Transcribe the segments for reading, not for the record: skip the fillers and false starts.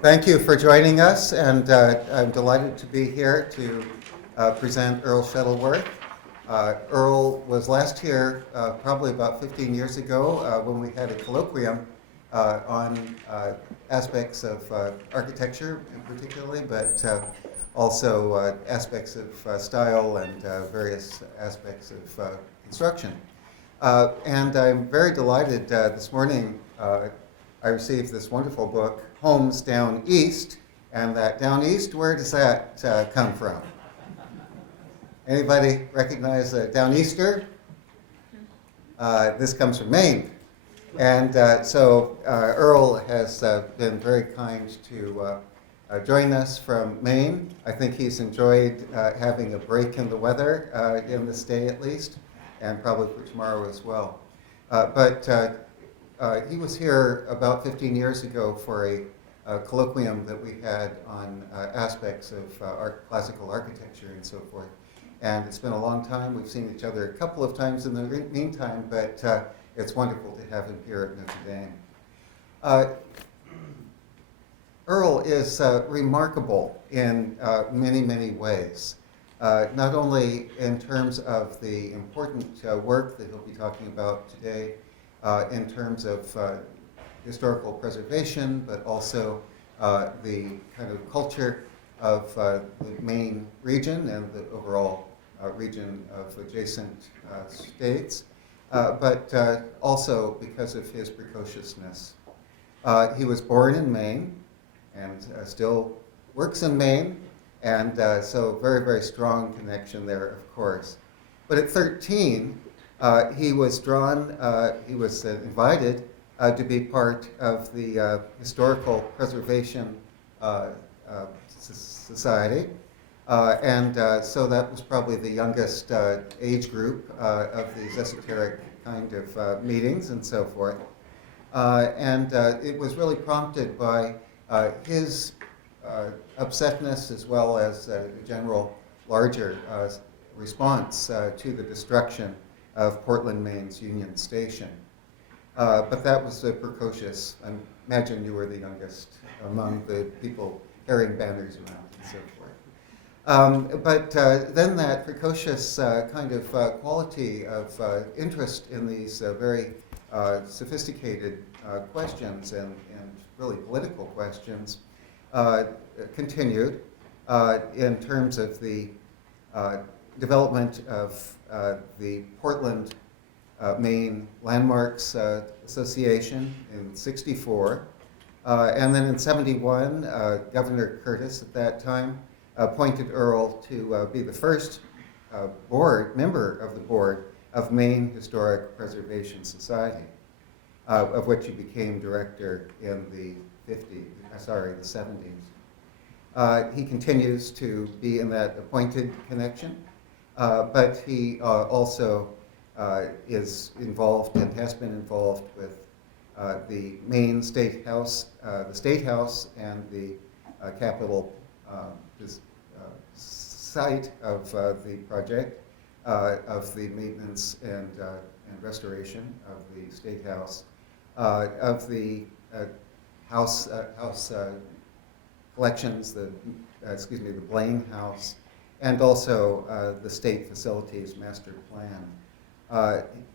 Thank you for joining us, and I'm delighted to be here to present Earle Shettleworth. Earle was last here probably about 15 years ago when we had a colloquium on aspects of architecture particularly, but also aspects of style and various aspects of construction. And I'm very delighted this morning I received this wonderful book, Homes Down East, and that down east, where does that come from? Anybody recognize a down easter? This comes from Maine. And so Earle has been very kind to join us from Maine. I think he's enjoyed having a break in the weather in this day at least, and probably for tomorrow as well. But he was here about 15 years ago for a colloquium that we had on aspects of classical architecture and so forth. And it's been a long time. We've seen each other a couple of times in the meantime, but it's wonderful to have him here at Notre Dame. Earle is remarkable in many, many ways. Not only in terms of the important work that he'll be talking about today, in terms of historical preservation, but also the kind of culture of the Maine region and the overall region of adjacent states, but also because of his precociousness. He was born in Maine and still works in Maine, and so very, very strong connection there, of course. But at 13, he was invited to be part of the Historical Preservation Society. And so that was probably the youngest age group of these esoteric kind of meetings and so forth. And it was really prompted by his upsetness as well as a general larger response to the destruction of Portland, Maine's Union Station. But that was precocious. I imagine you were the youngest among the people carrying banners around and so forth. But then that precocious kind of quality of interest in these very sophisticated questions and really political questions continued in terms of the development of the Portland, Maine Landmarks Association in '64. And then in '71, Governor Curtis at that time appointed Earle to be the first member of the board of Maine Historic Preservation Society, of which he became director in the '70s. He continues to be in that appointed connection, but he also is involved and has been involved with the Maine State House, and the Capitol site of the project of the maintenance and restoration of the State House, of the house collections, the Blaine House, and also the State Facilities Master Plan.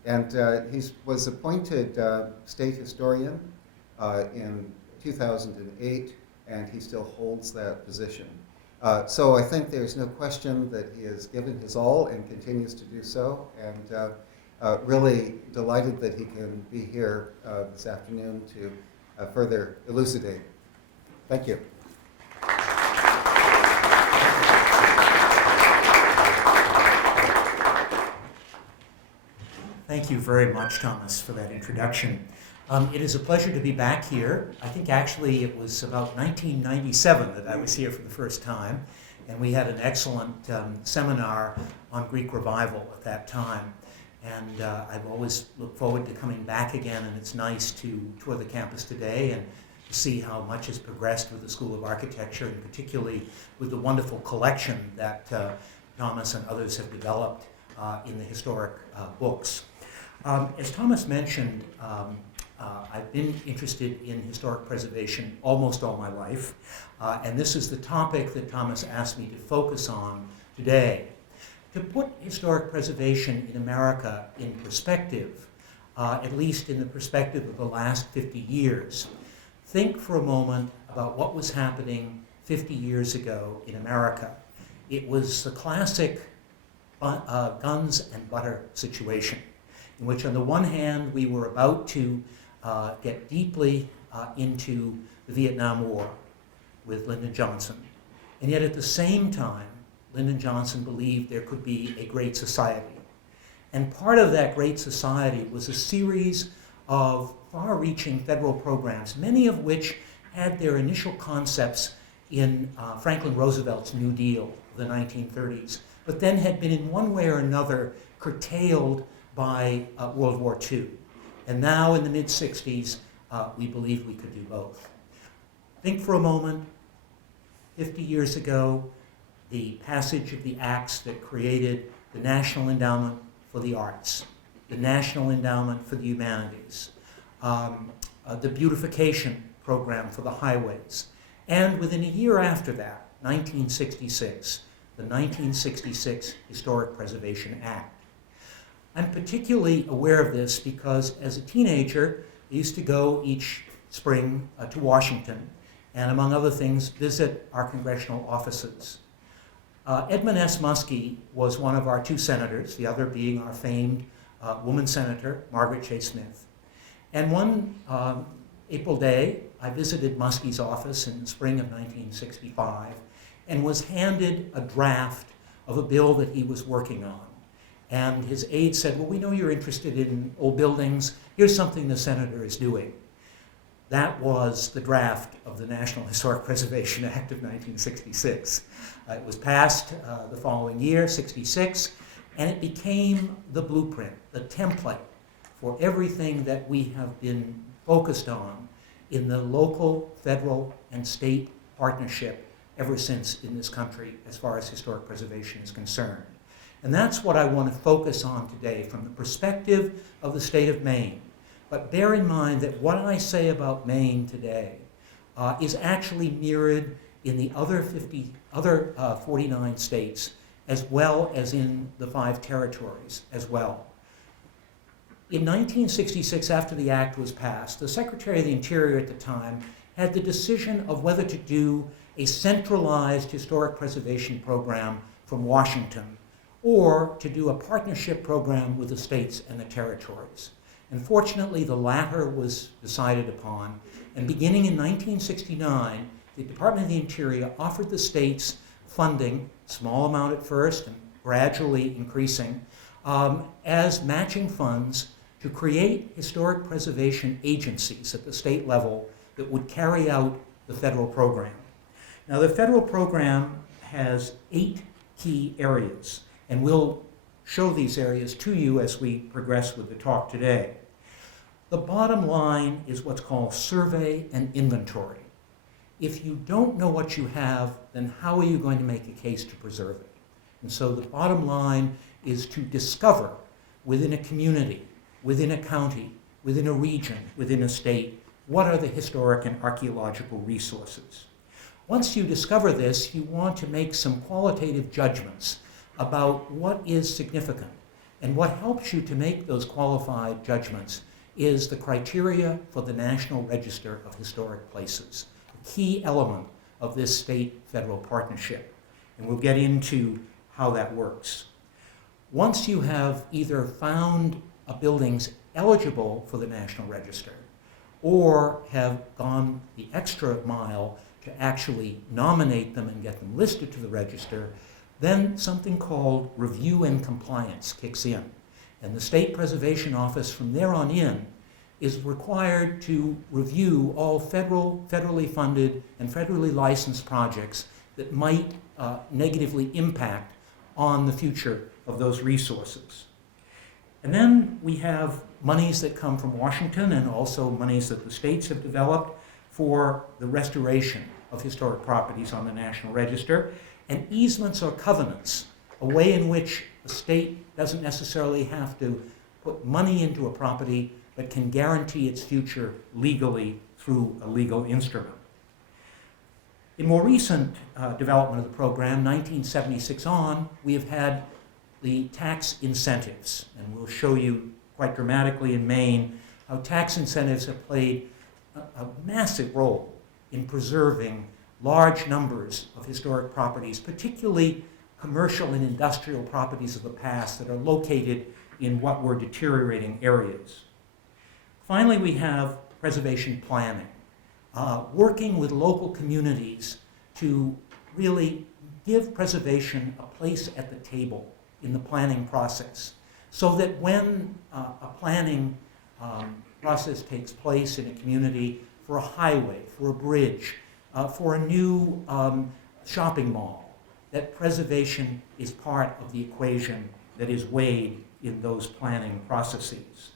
And he was appointed state historian in 2008, and he still holds that position. So I think there's no question that he has given his all and continues to do so, and really delighted that he can be here this afternoon to further elucidate. Thank you. Thank you very much, Thomas, for that introduction. It is a pleasure to be back here. I think actually it was about 1997 that I was here for the first time, and we had an excellent seminar on Greek revival at that time. And I've always looked forward to coming back again, and it's nice to tour the campus today and to see how much has progressed with the School of Architecture, and particularly with the wonderful collection that Thomas and others have developed in the historic books. As Thomas mentioned, I've been interested in historic preservation almost all my life, and this is the topic that Thomas asked me to focus on today. To put historic preservation in America in perspective, at least in the perspective of the last 50 years, think for a moment about what was happening 50 years ago in America. It was the classic guns and butter situation, in which on the one hand we were about to get deeply into the Vietnam War with Lyndon Johnson, and yet at the same time Lyndon Johnson believed there could be a great society. And part of that great society was a series of far-reaching federal programs, many of which had their initial concepts in Franklin Roosevelt's New Deal of the 1930s, but then had been in one way or another curtailed by World War II. And now in the mid-60s, we believed we could do both. Think for a moment, 50 years ago, the passage of the acts that created the National Endowment for the Arts, the National Endowment for the Humanities, the beautification program for the highways, and within a year after that, 1966, the 1966 Historic Preservation Act. I'm particularly aware of this because as a teenager, I used to go each spring to Washington and, among other things, visit our congressional offices. Edmund S. Muskie was one of our two senators, the other being our famed woman senator, Margaret J. Smith. And one April day, I visited Muskie's office in the spring of 1965 and was handed a draft of a bill that he was working on. And his aide said, well, we know you're interested in old buildings. Here's something the senator is doing. That was the draft of the National Historic Preservation Act of 1966. It was passed the following year, 66, and it became the blueprint, the template for everything that we have been focused on in the local, federal, and state partnership ever since in this country as far as historic preservation is concerned. And that's what I want to focus on today from the perspective of the state of Maine. But bear in mind that what I say about Maine today is actually mirrored in the other 49 states, as well as in the 5 territories as well. In 1966, after the act was passed, the Secretary of the Interior at the time had the decision of whether to do a centralized historic preservation program from Washington or to do a partnership program with the states and the territories. And fortunately, the latter was decided upon, and beginning in 1969, the Department of the Interior offered the states funding, small amount at first and gradually increasing, as matching funds to create historic preservation agencies at the state level that would carry out the federal program. Now, the federal program has 8 key areas, and we'll show these areas to you as we progress with the talk today. The bottom line is what's called survey and inventory. If you don't know what you have, then how are you going to make a case to preserve it? And so the bottom line is to discover within a community, within a county, within a region, within a state, what are the historic and archaeological resources. Once you discover this, you want to make some qualitative judgments about what is significant. And what helps you to make those qualified judgments is the criteria for the National Register of Historic Places, a key element of this state-federal partnership. And we'll get into how that works. Once you have either found buildings eligible for the National Register or have gone the extra mile to actually nominate them and get them listed to the register, then something called review and compliance kicks in. And the State Preservation Office from there on in is required to review all federally funded and federally licensed projects that might negatively impact on the future of those resources. And then we have monies that come from Washington and also monies that the states have developed for the restoration of historic properties on the National Register, and easements or covenants, a way in which a state doesn't necessarily have to put money into a property, but can guarantee its future legally through a legal instrument. In more recent development of the program, 1976 on, we have had the tax incentives, and we'll show you quite dramatically in Maine how tax incentives have played a massive role in preserving large numbers of historic properties, particularly commercial and industrial properties of the past that are located in what were deteriorating areas. Finally, we have preservation planning, working with local communities to really give preservation a place at the table in the planning process, so that when a planning process takes place in a community for a highway, for a bridge, for a new shopping mall, that preservation is part of the equation that is weighed in those planning processes.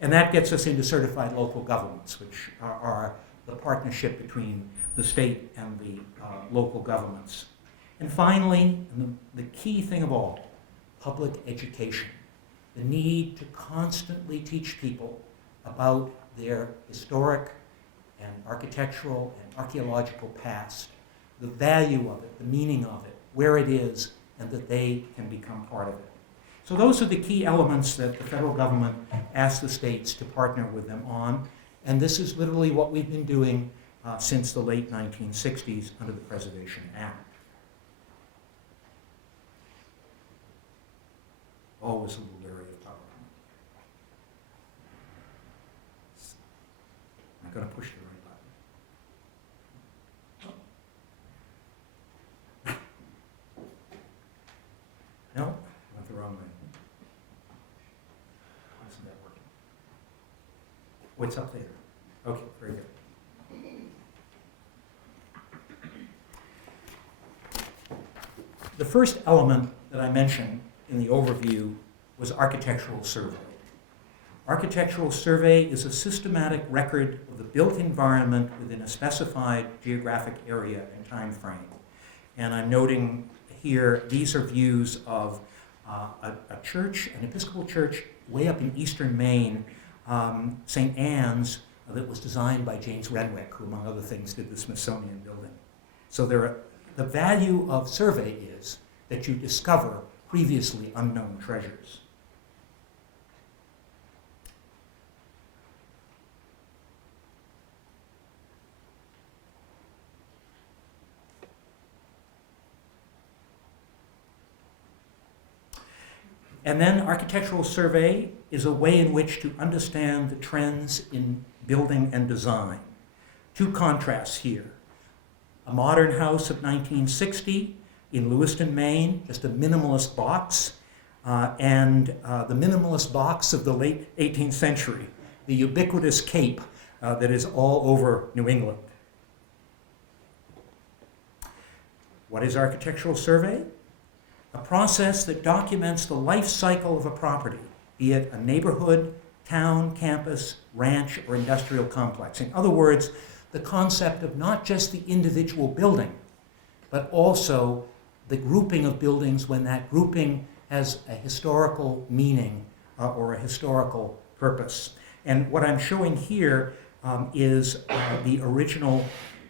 And that gets us into certified local governments, which are the partnership between the state and the local governments. And finally, and the key thing of all, public education. The need to constantly teach people about their historic and architectural and archaeological past, the value of it, the meaning of it, where it is, and that they can become part of it. So those are the key elements that the federal government asks the states to partner with them on, and this is literally what we've been doing since the late 1960s under the Preservation Act. Always a little area of power. I'm going to push the right button. No, went the wrong way. Why isn't that working? What's up there? Okay, very good. The first element that I mentioned in the overview was architectural survey. Architectural survey is a systematic record of the built environment within a specified geographic area and time frame. And I'm noting here, these are views of a church, an Episcopal church, way up in eastern Maine, St. Anne's, that was designed by James Renwick, who among other things did the Smithsonian building. So the value of survey is that you discover previously unknown treasures. And then architectural survey is a way in which to understand the trends in building and design. Two contrasts here. A modern house of 1960 in Lewiston, Maine, just a minimalist box, and the minimalist box of the late 18th century, the ubiquitous cape that is all over New England. What is architectural survey? A process that documents the life cycle of a property, be it a neighborhood, town, campus, ranch, or industrial complex. In other words, the concept of not just the individual building, but also the grouping of buildings when that grouping has a historical meaning or a historical purpose. And what I'm showing here is the original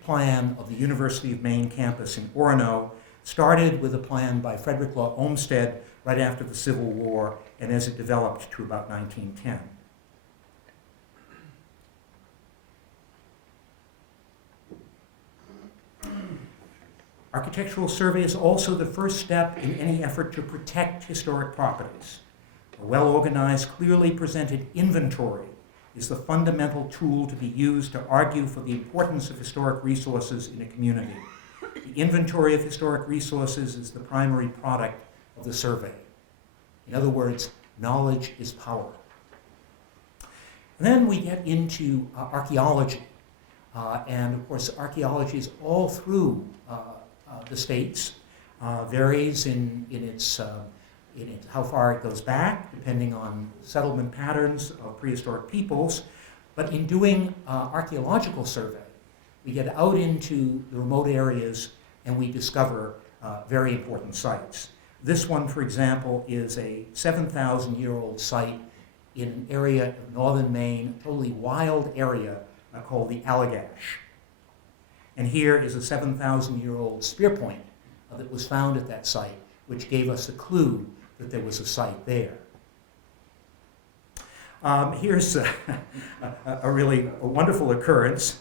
plan of the University of Maine campus in Orono, started with a plan by Frederick Law Olmsted right after the Civil War, and as it developed to about 1910. Architectural survey is also the first step in any effort to protect historic properties. A well-organized, clearly presented inventory is the fundamental tool to be used to argue for the importance of historic resources in a community. The inventory of historic resources is the primary product of the survey. In other words, knowledge is power. And then we get into archaeology. And of course, archaeology is all through the states, varies in its how far it goes back, depending on settlement patterns of prehistoric peoples. But in doing archaeological survey, we get out into the remote areas and we discover very important sites. This one, for example, is a 7,000-year-old site in an area of northern Maine, a totally wild area called the Allagash. And here is a 7,000-year-old spear point that was found at that site, which gave us a clue that there was a site there. Here's a really wonderful occurrence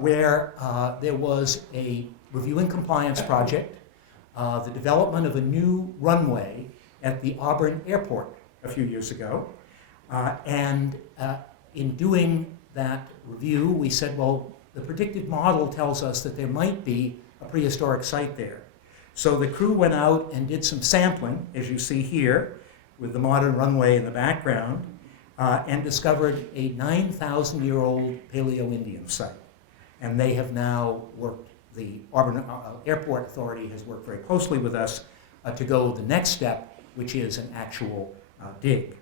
where there was a review and compliance project, the development of a new runway at the Auburn Airport a few years ago. And in doing that review, we said, well, the predicted model tells us that there might be a prehistoric site there. So the crew went out and did some sampling, as you see here, with the modern runway in the background, and discovered a 9,000-year-old Paleo-Indian site. And they have now worked, the Auburn Airport Authority has worked very closely with us to go the next step, which is an actual dig.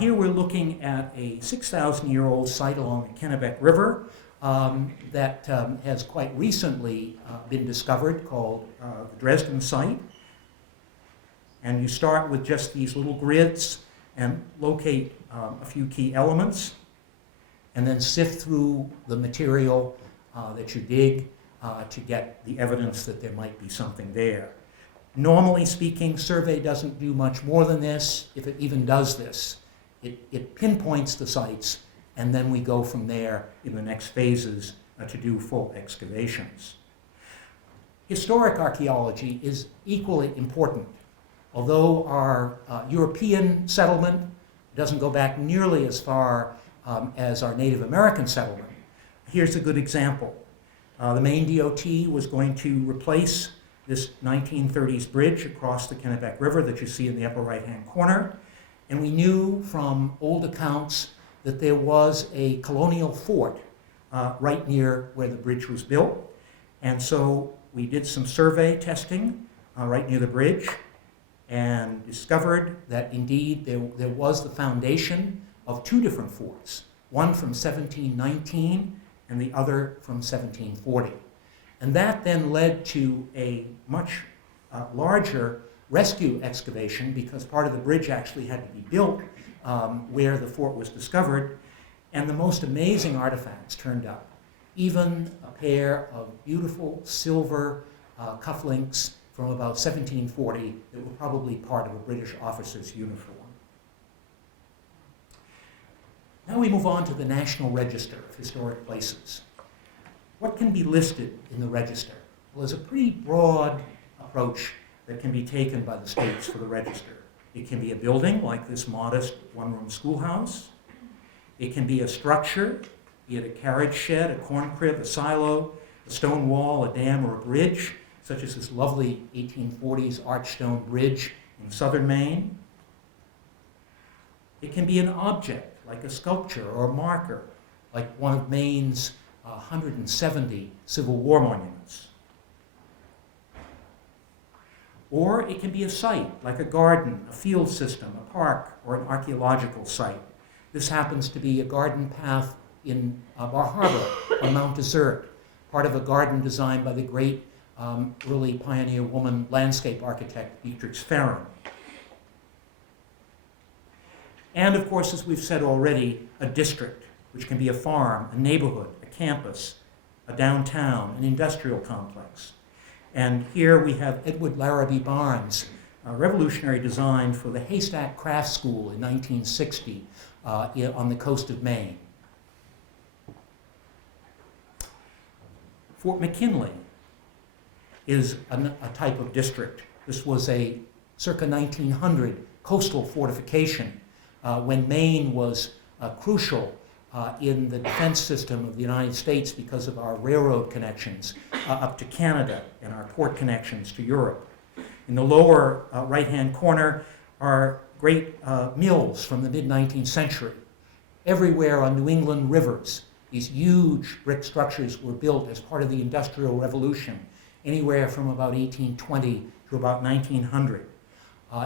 Here we're looking at a 6,000-year-old site along the Kennebec River that has quite recently been discovered, called the Dresden site. And you start with just these little grids and locate a few key elements, and then sift through the material that you dig to get the evidence that there might be something there. Normally speaking, survey doesn't do much more than this, if it even does this. It pinpoints the sites, and then we go from there in the next phases to do full excavations. Historic archaeology is equally important. Although our European settlement doesn't go back nearly as far as our Native American settlement, here's a good example. The Maine DOT was going to replace this 1930s bridge across the Kennebec River that you see in the upper right-hand corner. And we knew from old accounts that there was a colonial fort right near where the bridge was built. And so we did some survey testing right near the bridge and discovered that indeed there was the foundation of two different forts, one from 1719 and the other from 1740. And that then led to a much larger rescue excavation, because part of the bridge actually had to be built where the fort was discovered, and the most amazing artifacts turned up. Even a pair of beautiful silver cufflinks from about 1740 that were probably part of a British officer's uniform. Now we move on to the National Register of Historic Places. What can be listed in the register? Well, there's a pretty broad approach that can be taken by the states for the register. It can be a building like this modest one-room schoolhouse. It can be a structure, be it a carriage shed, a corn crib, a silo, a stone wall, a dam, or a bridge, such as this lovely 1840s arched stone bridge in southern Maine. It can be an object, like a sculpture or a marker, like one of Maine's 170 Civil War monuments. Or it can be a site, like a garden, a field system, a park, or an archaeological site. This happens to be a garden path in Bar Harbor on Mount Desert, part of a garden designed by the great early pioneer woman landscape architect Beatrix Farren. And of course, as we've said already, a district, which can be a farm, a neighborhood, a campus, a downtown, an industrial complex. And here we have Edward Larrabee Barnes, a revolutionary design for the Haystack Craft School in 1960 on the coast of Maine. Fort McKinley is a type of district. This was a circa 1900 coastal fortification when Maine was crucial in the defense system of the United States because of our railroad connections up to Canada and our port connections to Europe. In the lower right-hand corner are great mills from the mid-19th century. Everywhere on New England rivers, these huge brick structures were built as part of the Industrial Revolution, anywhere from about 1820 to about 1900.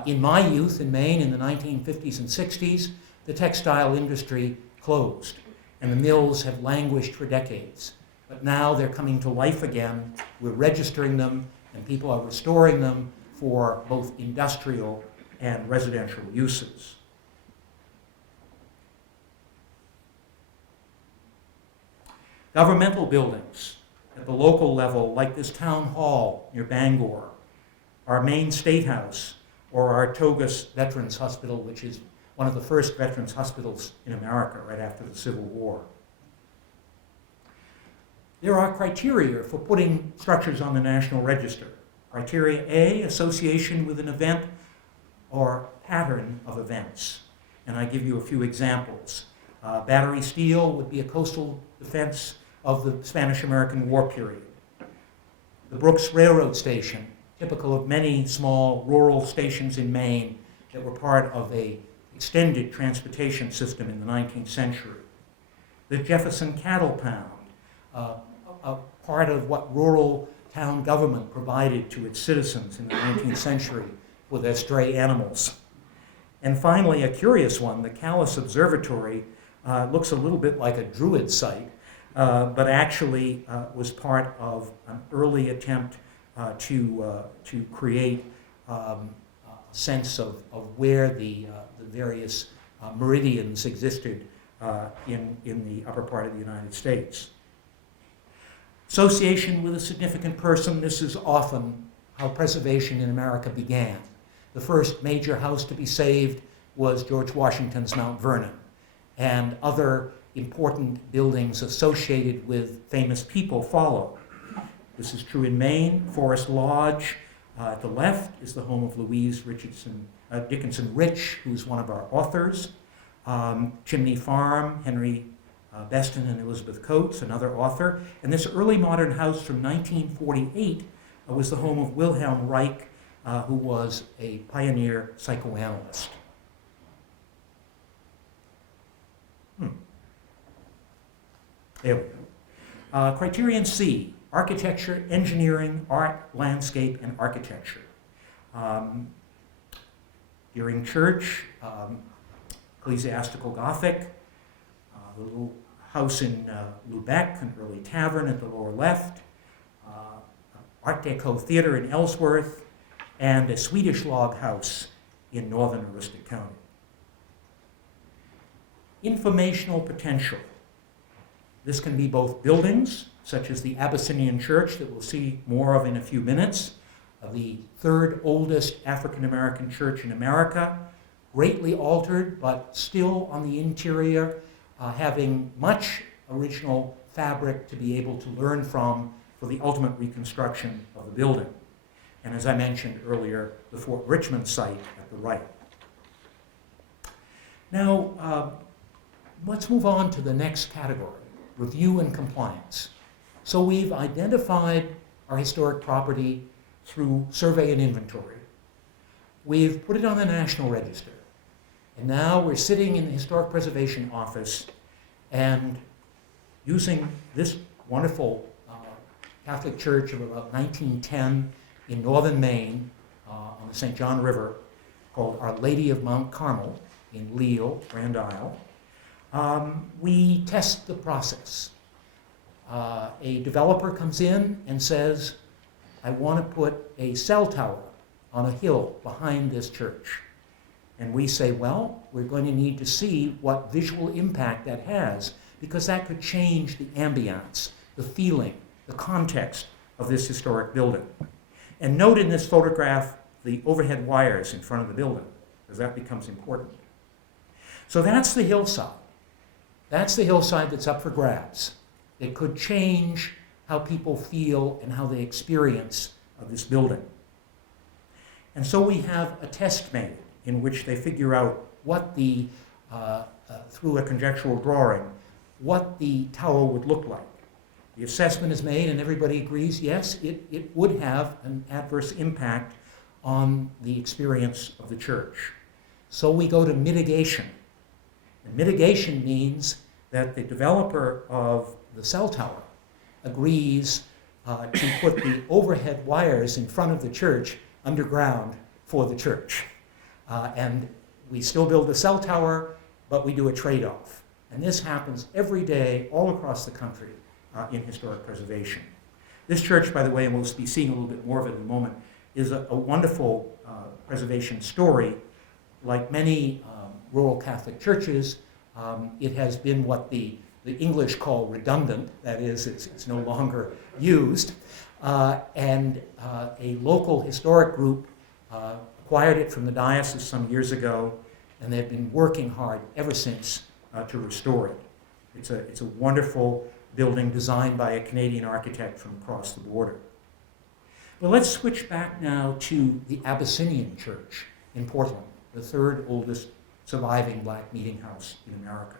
In my youth in Maine in the 1950s and 60s, the textile industry closed, and the mills have languished for decades. But now they're coming to life again. We're registering them, and people are restoring them for both industrial and residential uses. Governmental buildings at the local level, like this town hall near Bangor, our Maine State House, or our Togus Veterans Hospital, which is one of the first veterans hospitals in America right after the Civil War. There are criteria for putting structures on the National Register. Criteria A, association with an event or pattern of events. And I give you a few examples. Battery steel would be a coastal defense of the Spanish-American War period. The Brooks Railroad Station, typical of many small rural stations in Maine that were part of an extended transportation system in the 19th century. The Jefferson Cattle Pound, a part of what rural town government provided to its citizens in the 19th century for their stray animals. And finally, a curious one, the Calais Observatory looks a little bit like a Druid site, but actually was part of an early attempt to create a sense of where the various meridians existed in the upper part of the United States. Association with a significant person, this is often how preservation in America began. The first major house to be saved was George Washington's Mount Vernon, and other important buildings associated with famous people followed. This is true in Maine. Forest Lodge at the left is the home of Louise Dickinson Rich, who's one of our authors. Chimney Farm, Henry Beston and Elizabeth Coates, another author. And this early modern house from 1948 was the home of Wilhelm Reich, who was a pioneer psychoanalyst. There we go. Criterion C, architecture, engineering, art, landscape, and architecture. During church, ecclesiastical Gothic, the little house in Lubeck, an early tavern at the lower left, Art Deco theater in Ellsworth, and a Swedish log house in northern Aroostook County. Informational potential. This can be both buildings, such as the Abyssinian Church that we'll see more of in a few minutes, the third oldest African American church in America, greatly altered, but still on the interior, having much original fabric to be able to learn from for the ultimate reconstruction of the building. And as I mentioned earlier, the Fort Richmond site at the right. Now, let's move on to the next category, review and compliance. So we've identified our historic property through survey and inventory. We've put it on the National Register. And now we're sitting in the Historic Preservation Office and using this wonderful Catholic church of about 1910 in northern Maine on the St. John River called Our Lady of Mount Carmel in Leal, Grand Isle. We test the process. A developer comes in and says, I want to put a cell tower on a hill behind this church. And we say, well, we're going to need to see what visual impact that has, because that could change the ambiance, the feeling, the context of this historic building. And note in this photograph the overhead wires in front of the building, because that becomes important. So that's the hillside. That's the hillside that's up for grabs. It could change how people feel and how they experience this building. And so we have a test made in which they figure out what the, through a conjectural drawing, what the tower would look like. The assessment is made and everybody agrees, yes, it would have an adverse impact on the experience of the church. So we go to mitigation. And mitigation means that the developer of the cell tower agrees to put the overhead wires in front of the church underground for the church. And we still build the cell tower, but we do a trade-off. And this happens every day all across the country in historic preservation. This church, by the way, and we'll be seeing a little bit more of it in a moment, is a wonderful preservation story. Like many rural Catholic churches, it has been what the the English call redundant, that is, it's no longer used, and a local historic group acquired it from the diocese some years ago, and they've been working hard ever since to restore it. It's a wonderful building designed by a Canadian architect from across the border. But let's switch back now to the Abyssinian Church in Portland, the third oldest surviving black meeting house in America.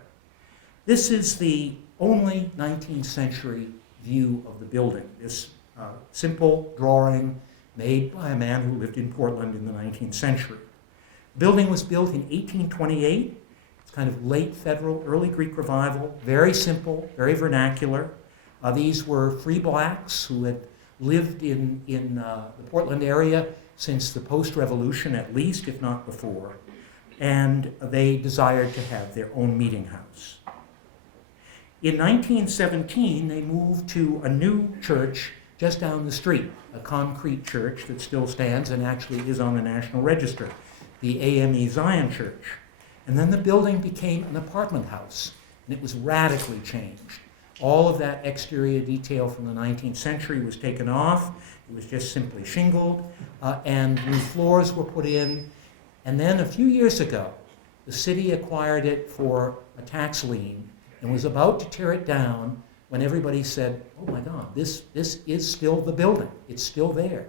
This is the only 19th century view of the building, this simple drawing made by a man who lived in Portland in the 19th century. The building was built in 1828. It's kind of late Federal, early Greek Revival, very simple, very vernacular. These were free blacks who had lived in the Portland area since the post-revolution at least, if not before, and they desired to have their own meeting house. In 1917, they moved to a new church just down the street, a concrete church that still stands and actually is on the National Register, the AME Zion Church. And then the building became an apartment house, and it was radically changed. All of that exterior detail from the 19th century was taken off. It was just simply shingled, and new floors were put in. And then a few years ago, the city acquired it for a tax lien and was about to tear it down when everybody said, oh my God, this is still the building. It's still there.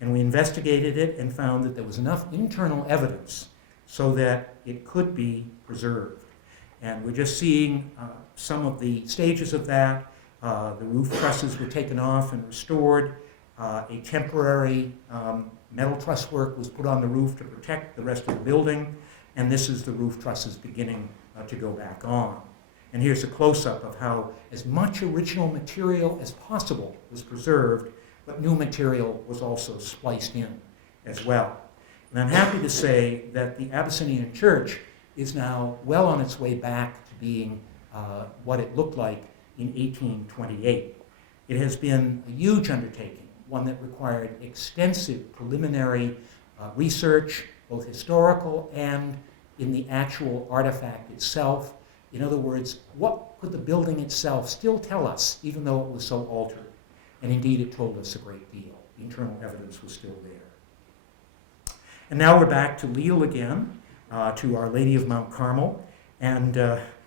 And we investigated it and found that there was enough internal evidence so that it could be preserved. And we're just seeing some of the stages of that. The roof trusses were taken off and restored. A temporary metal truss work was put on the roof to protect the rest of the building. And this is the roof trusses beginning to go back on. And here's a close-up of how as much original material as possible was preserved, but new material was also spliced in as well. And I'm happy to say that the Abyssinian Church is now well on its way back to being what it looked like in 1828. It has been a huge undertaking, one that required extensive preliminary research, both historical and in the actual artifact itself. In other words, what could the building itself still tell us, even though it was so altered? And indeed, it told us a great deal. The internal evidence was still there. And now we're back to Lille again, to Our Lady of Mount Carmel. And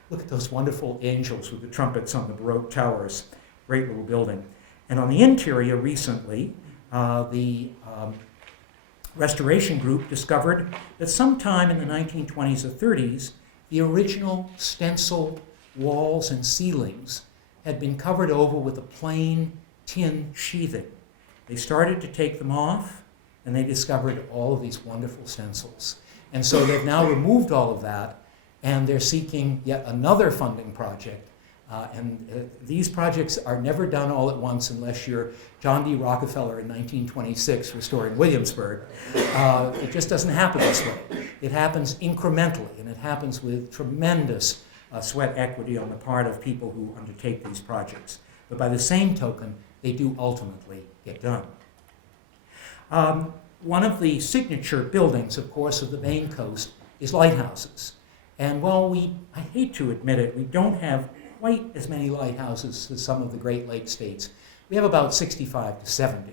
look at those wonderful angels with the trumpets on the Baroque towers. Great little building. And on the interior recently, the restoration group discovered that sometime in the 1920s or 30s, the original stencil walls and ceilings had been covered over with a plain tin sheathing. They started to take them off, and they discovered all of these wonderful stencils. And so they've now removed all of that, and they're seeking yet another funding project. These projects are never done all at once unless you're John D. Rockefeller in 1926 restoring Williamsburg. It just doesn't happen this way. It happens incrementally, and it happens with tremendous sweat equity on the part of people who undertake these projects. But by the same token, they do ultimately get done. One of the signature buildings, of course, of the Maine coast is lighthouses. And while I hate to admit it, we don't have quite as many lighthouses as some of the Great Lakes states. We have about 65 to 70.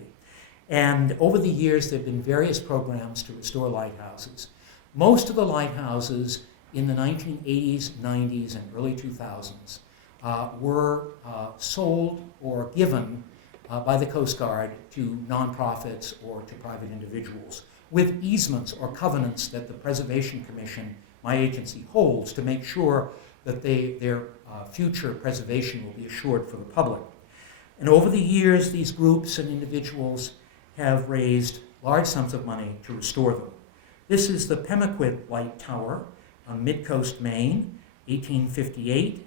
And over the years, there have been various programs to restore lighthouses. Most of the lighthouses in the 1980s, 90s, and early 2000s were sold or given by the Coast Guard to nonprofits or to private individuals with easements or covenants that the Preservation Commission, my agency, holds to make sure that their future preservation will be assured for the public. And over the years, these groups and individuals have raised large sums of money to restore them. This is the Pemaquid Light Tower on Mid-Coast, Maine, 1858,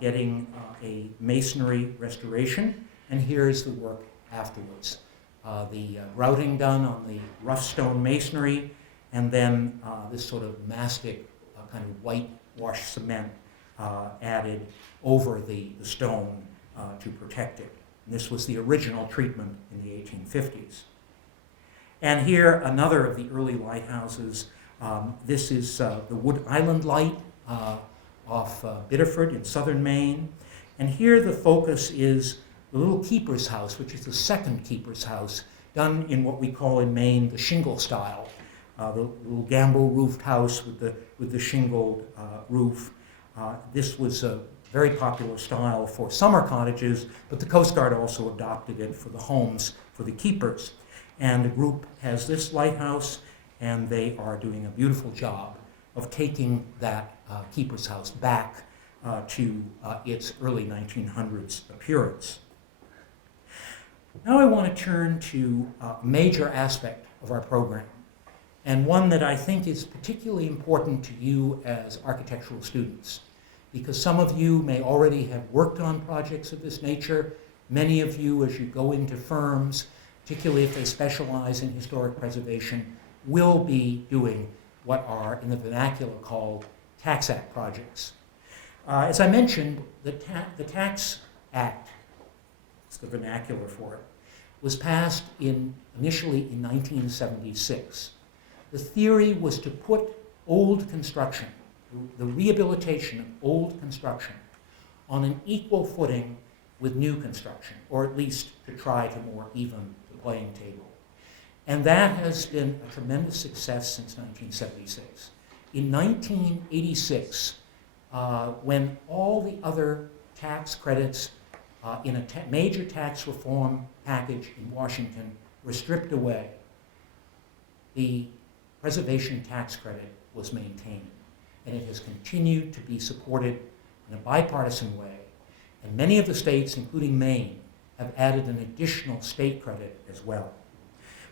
getting a masonry restoration. And here's the work afterwards. The grouting done on the rough stone masonry, and then this sort of mastic kind of whitewash cement added over the stone to protect it. And this was the original treatment in the 1850s. And here, another of the early lighthouses. This is the Wood Island Light off Biddeford in southern Maine. And here the focus is the little keeper's house, which is the second keeper's house, done in what we call in Maine the shingle style, the little gambrel-roofed house with the shingled roof. This was a very popular style for summer cottages, but the Coast Guard also adopted it for the homes for the keepers. And the group has this lighthouse, and they are doing a beautiful job of taking that keeper's house back to its early 1900s appearance. Now I want to turn to a major aspect of our program, and one that I think is particularly important to you as architectural students, because some of you may already have worked on projects of this nature. Many of you, as you go into firms, particularly if they specialize in historic preservation, will be doing what are in the vernacular called Tax Act projects. As I mentioned, the Tax Act, it's the vernacular for it, was passed initially in 1976. The theory was to put old construction, the rehabilitation of old construction, on an equal footing with new construction, or at least to try to more even the playing table. And that has been a tremendous success since 1976. In 1986, when all the other tax credits in a major tax reform package in Washington were stripped away, the preservation tax credit was maintained. And it has continued to be supported in a bipartisan way. And many of the states, including Maine, have added an additional state credit as well.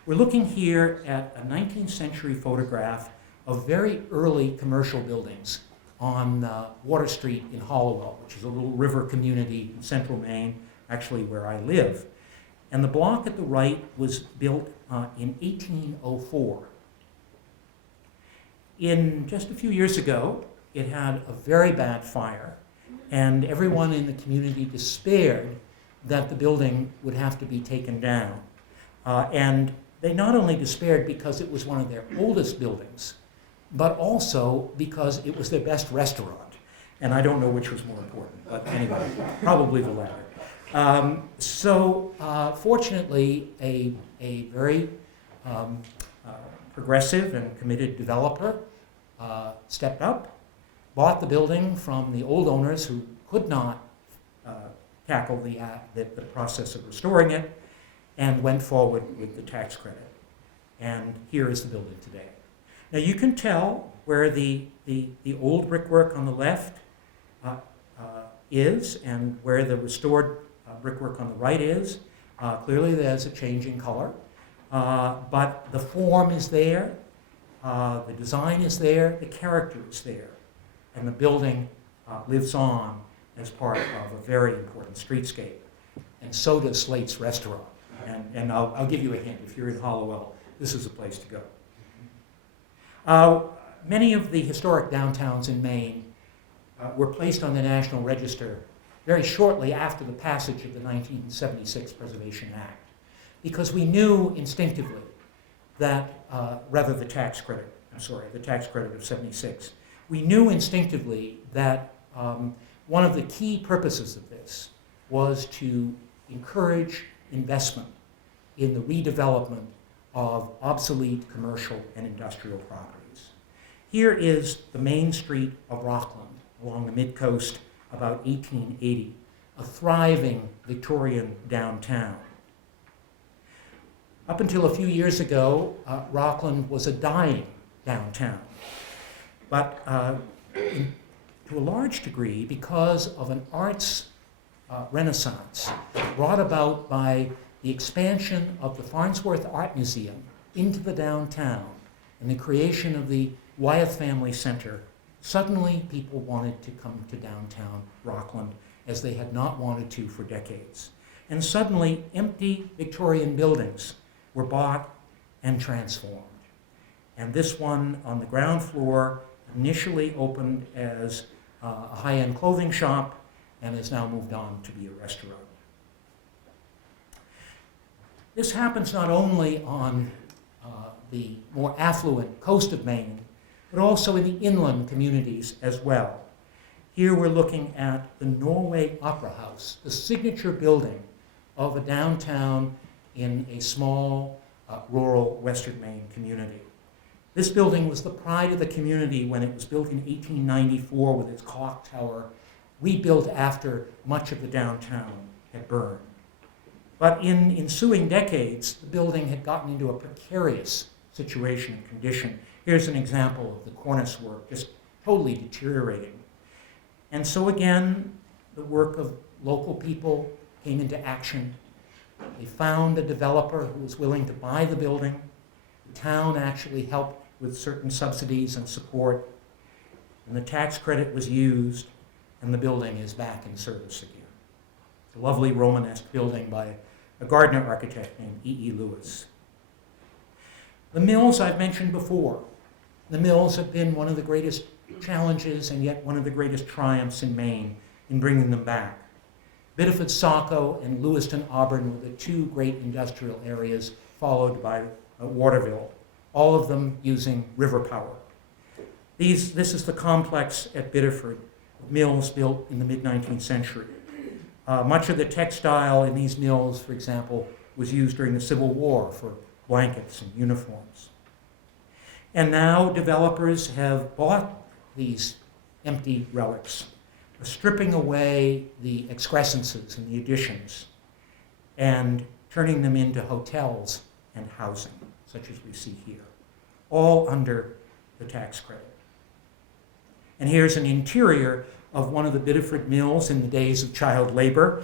We're looking here at a 19th century photograph of very early commercial buildings on Water Street in Hollowell, which is a little river community in central Maine, actually where I live. And the block at the right was built in 1804. In just a few years ago, it had a very bad fire, and everyone in the community despaired that the building would have to be taken down. And they not only despaired because it was one of their oldest buildings, but also because it was their best restaurant. And I don't know which was more important, but anyway, probably the latter. Fortunately, a very progressive and committed developer stepped up, bought the building from the old owners who could not tackle the process of restoring it, and went forward with the tax credit. And here is the building today. Now you can tell where the old brickwork on the left is and where the restored brickwork on the right is. Clearly there's a change in color, but the form is there, the design is there, the character is there, and the building lives on as part of a very important streetscape. And so does Slate's restaurant. And I'll give you a hint. If you're in Hollowell, this is a place to go. Many of the historic downtowns in Maine were placed on the National Register very shortly after the passage of the 1976 Preservation Act, because we knew instinctively that, the tax credit of 76, we knew instinctively that one of the key purposes of this was to encourage investment in the redevelopment of obsolete commercial and industrial properties. Here is the main street of Rockland along the mid-coast about 1880, a thriving Victorian downtown. Up until a few years ago, Rockland was a dying downtown, but to a large degree because of an arts renaissance brought about by the expansion of the Farnsworth Art Museum into the downtown and the creation of the Wyeth Family Center. Suddenly people wanted to come to downtown Rockland as they had not wanted to for decades. And suddenly empty Victorian buildings were bought and transformed. And this one on the ground floor initially opened as a high-end clothing shop and has now moved on to be a restaurant. This happens not only on the more affluent coast of Maine, but also in the inland communities as well. Here we're looking at the Norway Opera House, the signature building of a downtown in a small rural Western Maine community. This building was the pride of the community when it was built in 1894 with its clock tower, rebuilt after much of the downtown had burned. But in ensuing decades, the building had gotten into a precarious situation and condition. Here's an example of the cornice work just totally deteriorating. And so again, the work of local people came into action. They found a developer who was willing to buy the building. The town actually helped with certain subsidies and support, and the tax credit was used, and the building is back in service again. It's a lovely Romanesque building by a Gardner architect named E.E. Lewis. The mills I've mentioned before. The mills have been one of the greatest challenges and yet one of the greatest triumphs in Maine in bringing them back. Biddeford, Saco, and Lewiston, Auburn were the two great industrial areas, followed by Waterville, all of them using river power. This is the complex at Biddeford, mills built in the mid-19th century. Much of the textile in these mills, for example, was used during the Civil War for blankets and uniforms. And now developers have bought these empty relics, stripping away the excrescences and the additions and turning them into hotels and housing, such as we see here, all under the tax credit. And here's an interior of one of the Biddeford mills in the days of child labor.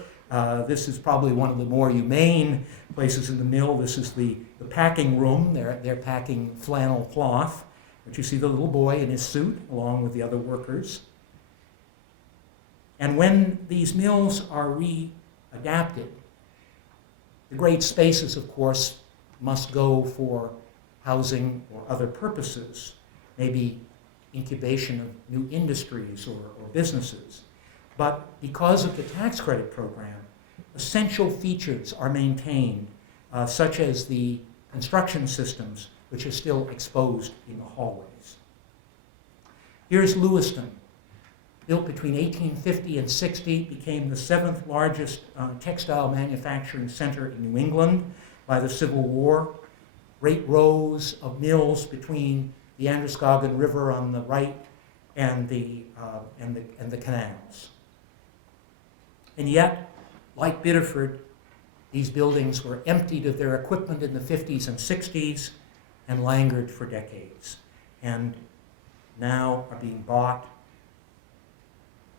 This is probably one of the more humane places in the mill. This is the packing room. They're packing flannel cloth. But you see the little boy in his suit along with the other workers. And when these mills are readapted, the great spaces, of course, must go for housing or other purposes, maybe incubation of new industries or businesses. But because of the tax credit program, essential features are maintained, such as the construction systems, which are still exposed in the hallways. Here's Lewiston, built between 1850 and 60, became the 7th largest textile manufacturing center in New England by the Civil War. Great rows of mills between the Androscoggin River on the right and the canals. And yet, like Biddeford, these buildings were emptied of their equipment in the 50s and 60s and languored for decades, and now are being bought,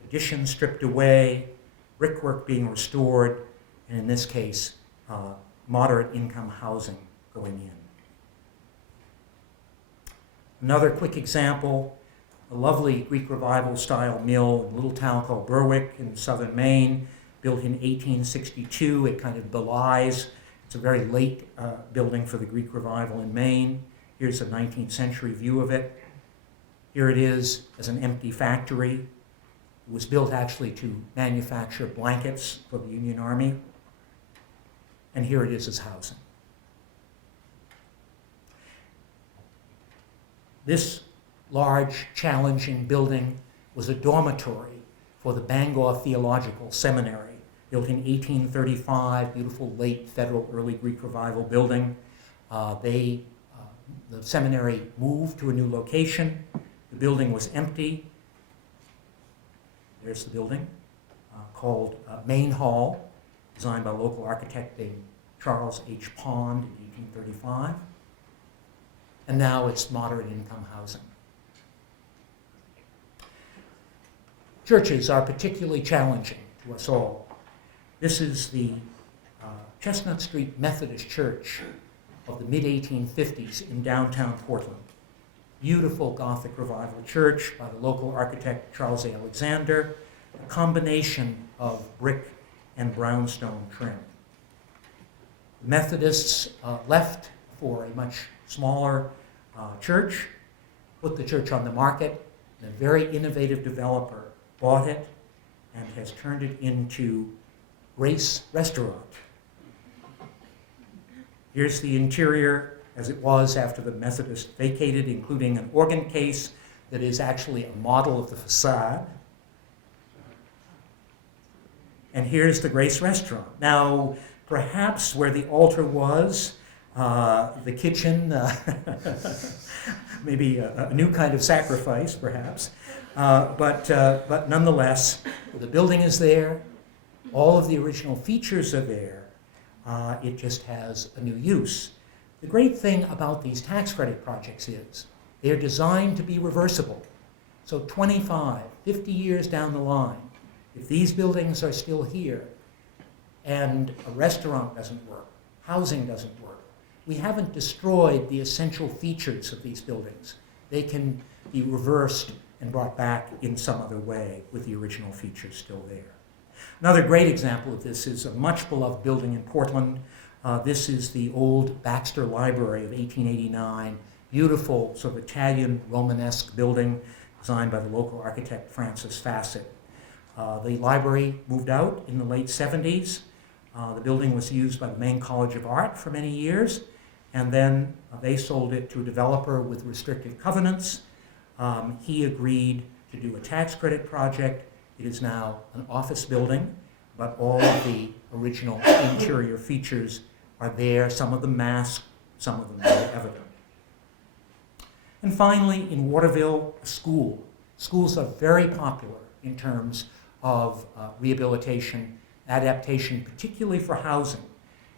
additions stripped away, brickwork being restored, and in this case, moderate income housing going in. Another quick example, a lovely Greek Revival style mill in a little town called Berwick in southern Maine, built in 1862. It kind of belies, it's a very late building for the Greek Revival in Maine. Here's a 19th century view of it. Here it is as an empty factory. It was built actually to manufacture blankets for the Union Army. And here it is as housing. This large, challenging building was a dormitory for the Bangor Theological Seminary, built in 1835, beautiful late Federal early Greek Revival building. The seminary moved to a new location. The building was empty. There's the building, called Maine Hall, designed by local architect named Charles H. Pond in 1835. And now it's moderate income housing. Churches are particularly challenging to us all. This is the Chestnut Street Methodist Church of the mid-1850s in downtown Portland. Beautiful Gothic Revival church by the local architect Charles A. Alexander, a combination of brick and brownstone trim. The Methodists left for a much smaller church, put the church on the market, and a very innovative developer bought it and has turned it into Grace Restaurant. Here's the interior as it was after the Methodists vacated, including an organ case that is actually a model of the facade. And here's the Grace Restaurant. Now, perhaps where the altar was, the kitchen, maybe a new kind of sacrifice, perhaps. But nonetheless, the building is there. All of the original features are there. It just has a new use. The great thing about these tax credit projects is they're designed to be reversible. So 25, 50 years down the line, if these buildings are still here and a restaurant doesn't work, housing doesn't work, we haven't destroyed the essential features of these buildings. They can be reversed and brought back in some other way with the original features still there. Another great example of this is a much beloved building in Portland. This is the old Baxter Library of 1889, beautiful sort of Italian Romanesque building designed by the local architect Francis Fassett. The library moved out in the late 70s. The building was used by the Maine College of Art for many years, and then they sold it to a developer with restrictive covenants. He agreed to do a tax credit project. It is now an office building, but all of the original interior features are there, some of them masked, some of them very evident. And finally, in Waterville, a school. Schools are very popular in terms of rehabilitation, adaptation, particularly for housing.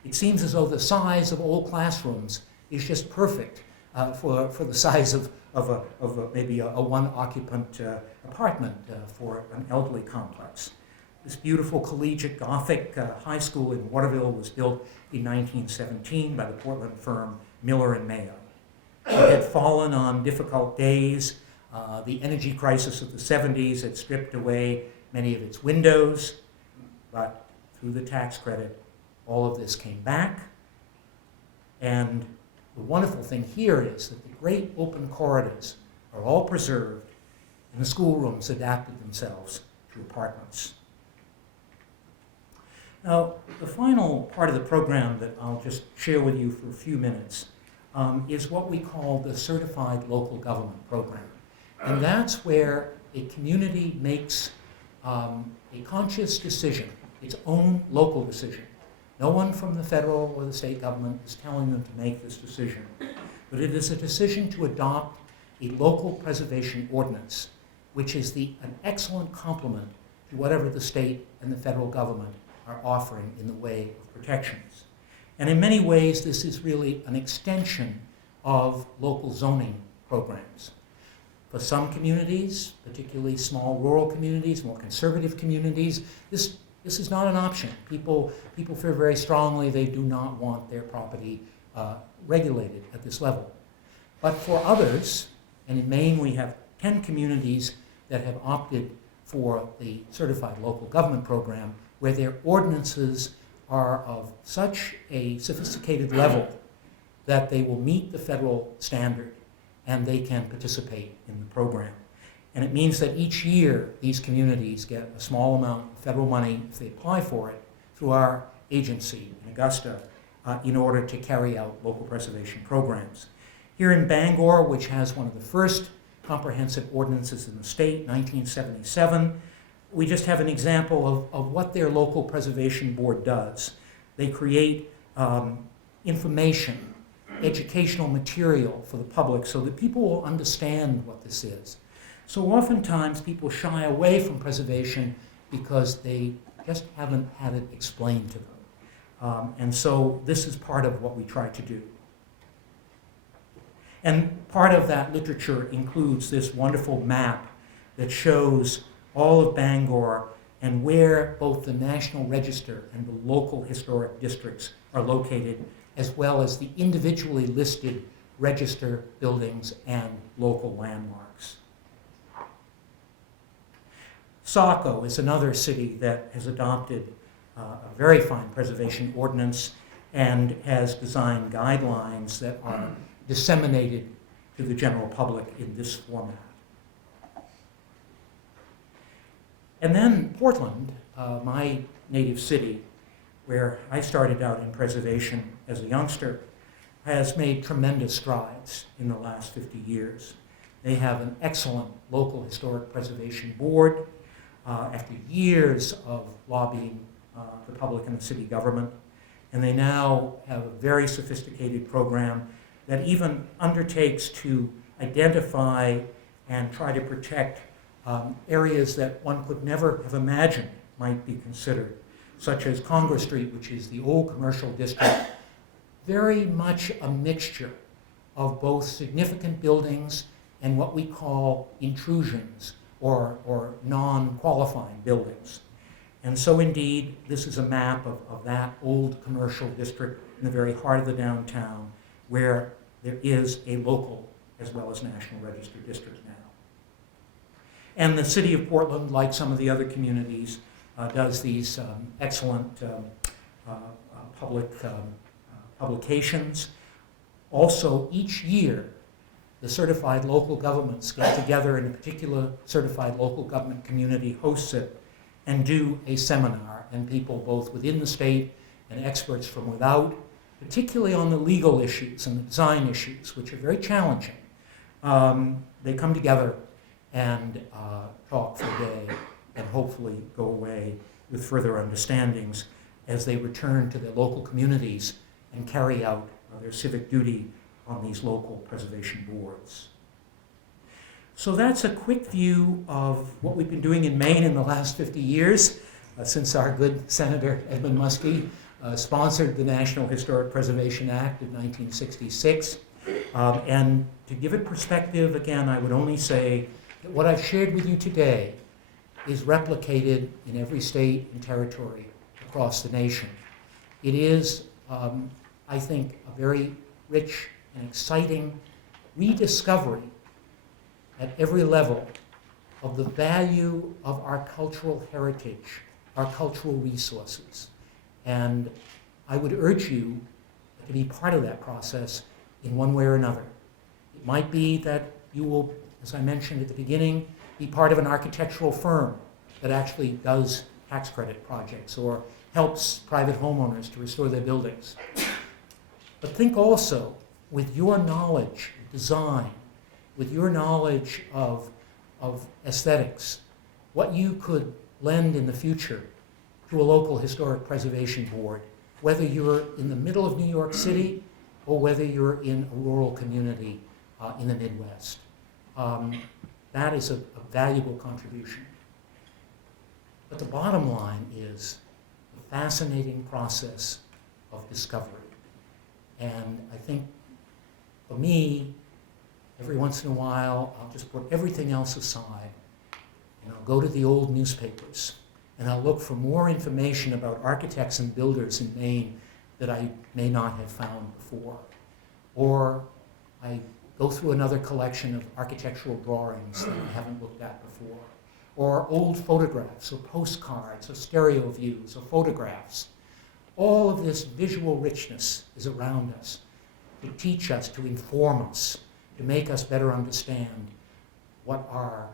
It seems as though the size of old classrooms is just perfect for the size of maybe a one-occupant apartment for an elderly complex. This beautiful collegiate Gothic high school in Waterville was built in 1917 by the Portland firm Miller and Mayo. It had fallen on difficult days. The energy crisis of the 70s had stripped away many of its windows, but through the tax credit, all of this came back. And the wonderful thing here is that the great open corridors are all preserved, and the schoolrooms adapted themselves to apartments. Now, the final part of the program that I'll just share with you for a few minutes is what we call the Certified Local Government Program. And that's where a community makes a conscious decision, its own local decision. No one from the federal or the state government is telling them to make this decision, but it is a decision to adopt a local preservation ordinance, which is an excellent complement to whatever the state and the federal government are offering in the way of protections. And in many ways, this is really an extension of local zoning programs. For some communities, particularly small rural communities, more conservative communities, this is not an option. People feel very strongly they do not want their property regulated at this level. But for others, and in Maine we have 10 communities that have opted for the Certified Local Government Program, where their ordinances are of such a sophisticated level that they will meet the federal standard and they can participate in the program. And it means that each year these communities get a small amount of federal money if they apply for it through our agency in Augusta in order to carry out local preservation programs. Here in Bangor, which has one of the first comprehensive ordinances in the state, 1977, we just have an example of what their local preservation board does. They create information, educational material for the public so that people will understand what this is. So oftentimes people shy away from preservation because they just haven't had it explained to them. And so this is part of what we try to do. And part of that literature includes this wonderful map that shows all of Bangor and where both the National Register and the local historic districts are located, as well as the individually listed register buildings and local landmarks. Saco is another city that has adopted a very fine preservation ordinance and has designed guidelines that are disseminated to the general public in this format. And then Portland, my native city, where I started out in preservation as a youngster, has made tremendous strides in the last 50 years. They have an excellent local historic preservation board. after years of lobbying the public and the city government. And they now have a very sophisticated program that even undertakes to identify and try to protect areas that one could never have imagined might be considered, such as Congress Street, which is the old commercial district, very much a mixture of both significant buildings and what we call intrusions or non-qualifying buildings. And so indeed, this is a map of that old commercial district in the very heart of the downtown, where there is a local as well as National Register district now. And the city of Portland, like some of the other communities, does these excellent public publications. Also, each year, the certified local governments get together and a particular certified local government community hosts it and do a seminar, and people both within the state and experts from without, particularly on the legal issues and the design issues, which are very challenging. They come together and talk for a day and hopefully go away with further understandings as they return to their local communities and carry out their civic duty on these local preservation boards. So that's a quick view of what we've been doing in Maine in the last 50 years, since our good Senator Edmund Muskie sponsored the National Historic Preservation Act of 1966. And to give it perspective, again, I would only say that what I've shared with you today is replicated in every state and territory across the nation. It is, I think, a very rich and exciting rediscovery at every level of the value of our cultural heritage, our cultural resources. And I would urge you to be part of that process in one way or another. It might be that you will, as I mentioned at the beginning, be part of an architectural firm that actually does tax credit projects or helps private homeowners to restore their buildings. But think also, with your knowledge of design, with your knowledge of aesthetics, what you could lend in the future to a local historic preservation board, whether you're in the middle of New York City or whether you're in a rural community in the Midwest. That is a valuable contribution. But the bottom line is the fascinating process of discovery. And I think for me, every once in a while, I'll just put everything else aside and I'll go to the old newspapers and I'll look for more information about architects and builders in Maine that I may not have found before. Or I go through another collection of architectural drawings that I haven't looked at before. Or old photographs or postcards or stereo views or photographs. All of this visual richness is around us to teach us, to inform us, to make us better understand what our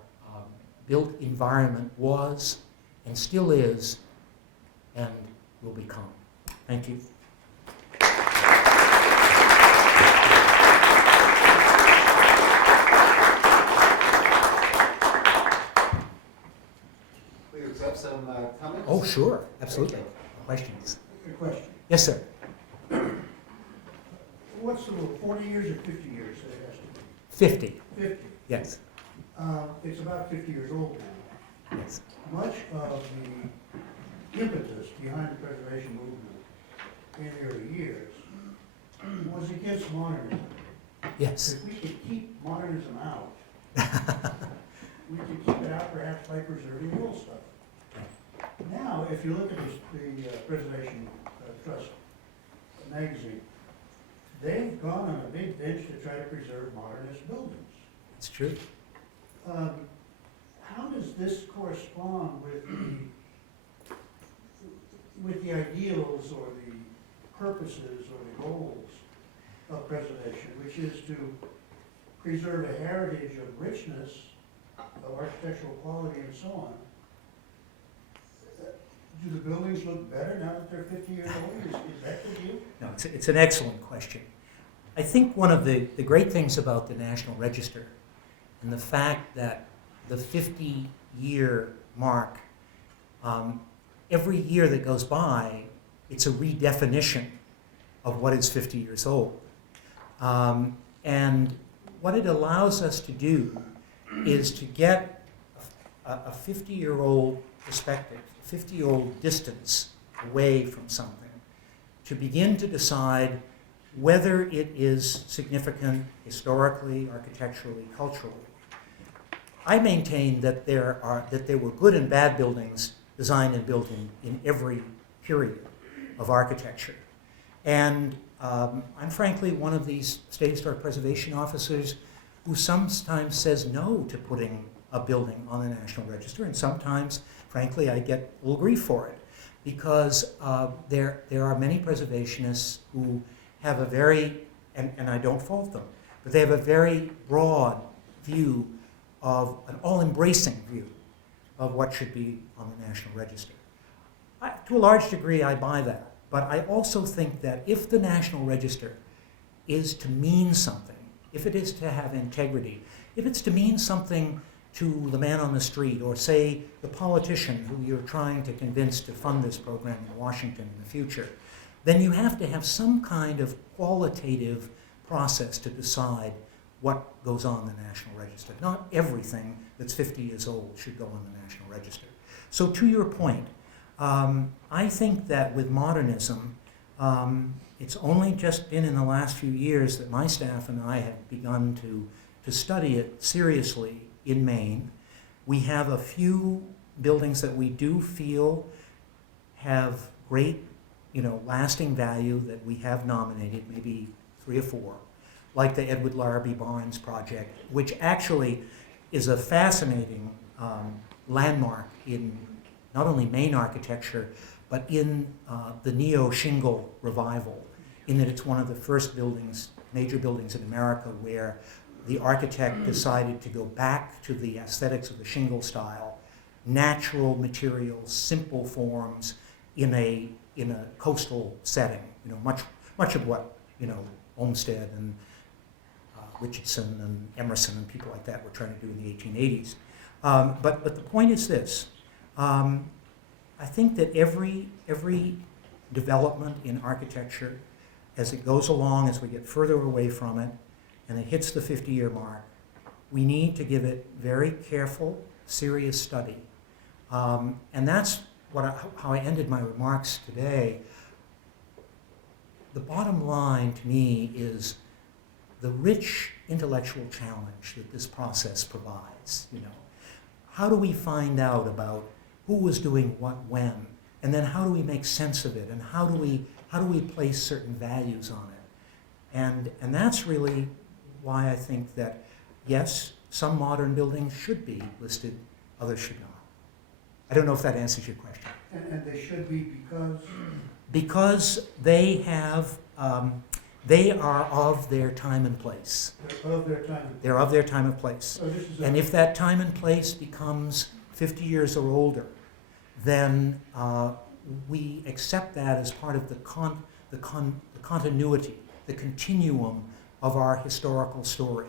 built environment was and still is and will become. Thank you. Will you accept some comments? Oh, sure, absolutely. Questions? Good question. Yes, sir. What's the rule, 40 years or 50 years that it has to be? 50. 50. Yes. It's about 50 years old now. Yes. Much of the impetus behind the preservation movement in the early years was against modernism. Yes. If we could keep modernism out, we could keep it out perhaps by preserving the old stuff. Now, if you look at the Preservation Trust magazine, they've gone on a big bench to try to preserve modernist buildings. It's true. How does this correspond with the ideals or the purposes or the goals of preservation, which is to preserve a heritage of richness, of architectural quality and so on? Do the buildings look better now that they're 50 years old? Is that the deal? No, it's an excellent question. I think one of the great things about the National Register and the fact that the 50-year mark, every year that goes by, it's a redefinition of what is 50 years old. And what it allows us to do is to get a 50-year-old perspective, a 50-year-old distance away from something, to begin to decide whether it is significant historically, architecturally, culturally. I maintain that there were good and bad buildings designed and built in every period of architecture. And I'm frankly one of these state historic preservation officers who sometimes says no to putting a building on the National Register, and sometimes, frankly, I get a little grief for it, because there are many preservationists who have a very, and I don't fault them, but they have a very broad view of, an all-embracing view of what should be on the National Register. To a large degree, I buy that. But I also think that if the National Register is to mean something, if it is to have integrity, if it's to mean something to the man on the street, or say the politician who you're trying to convince to fund this program in Washington in the future, then you have to have some kind of qualitative process to decide what goes on the National Register. Not everything that's 50 years old should go on the National Register. So to your point, I think that with modernism, it's only just been in the last few years that my staff and I have begun to study it seriously in Maine. We have a few buildings that we do feel have great, lasting value that we have nominated, maybe 3 or 4, like the Edward Larrabee Barnes project, which actually is a fascinating landmark in not only Maine architecture, but in the neo-shingle revival, in that it's one of the first buildings, major buildings in America, where the architect decided to go back to the aesthetics of the shingle style, natural materials, simple forms, in a coastal setting. Much of what Olmsted and Richardson and Emerson and people like that were trying to do in the 1880s. But the point is this. I think that every development in architecture, as it goes along, as we get further away from it, and it hits the 50-year mark, we need to give it very careful, serious study. And that's how I ended my remarks today. The bottom line to me is the rich intellectual challenge that this process provides. How do we find out about who was doing what when, and then how do we make sense of it, and how do we place certain values on it? And that's really why I think that, yes, some modern buildings should be listed, others should not. I don't know if that answers your question. And they should be because? Because they have, they are of their time and place. They're of their time. They're of their time and place. So this is And if that time and place becomes 50 years or older, then we accept that as part of the continuity, the continuum of our historical story.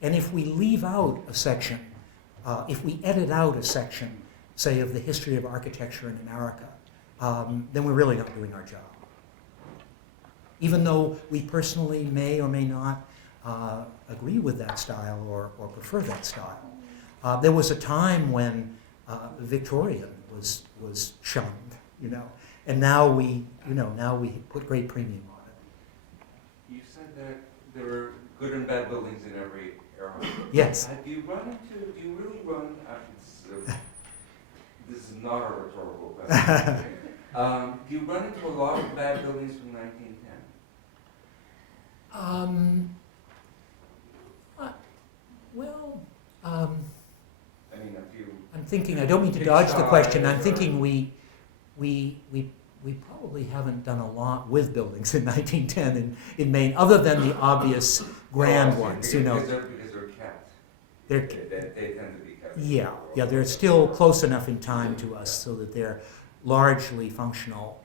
And if we leave out a section, if we edit out a section, say, of the history of architecture in America, then we're really not doing our job. Even though we personally may or may not agree with that style or prefer that style. There was a time when Victorian was shunned, and now we put great premium on it. You said that there were good and bad buildings in every era. Yes. Do you really run, this is not a rhetorical question. Do you run into a lot of bad buildings from 1910? I mean, a few. I'm thinking, I don't mean to dodge the question, I'm thinking we probably haven't done a lot with buildings in 1910 in Maine, other than the obvious grand ones, Because they're kept. They're, They tend to be kept. yeah, they're still close enough in time to us so that they're largely functional.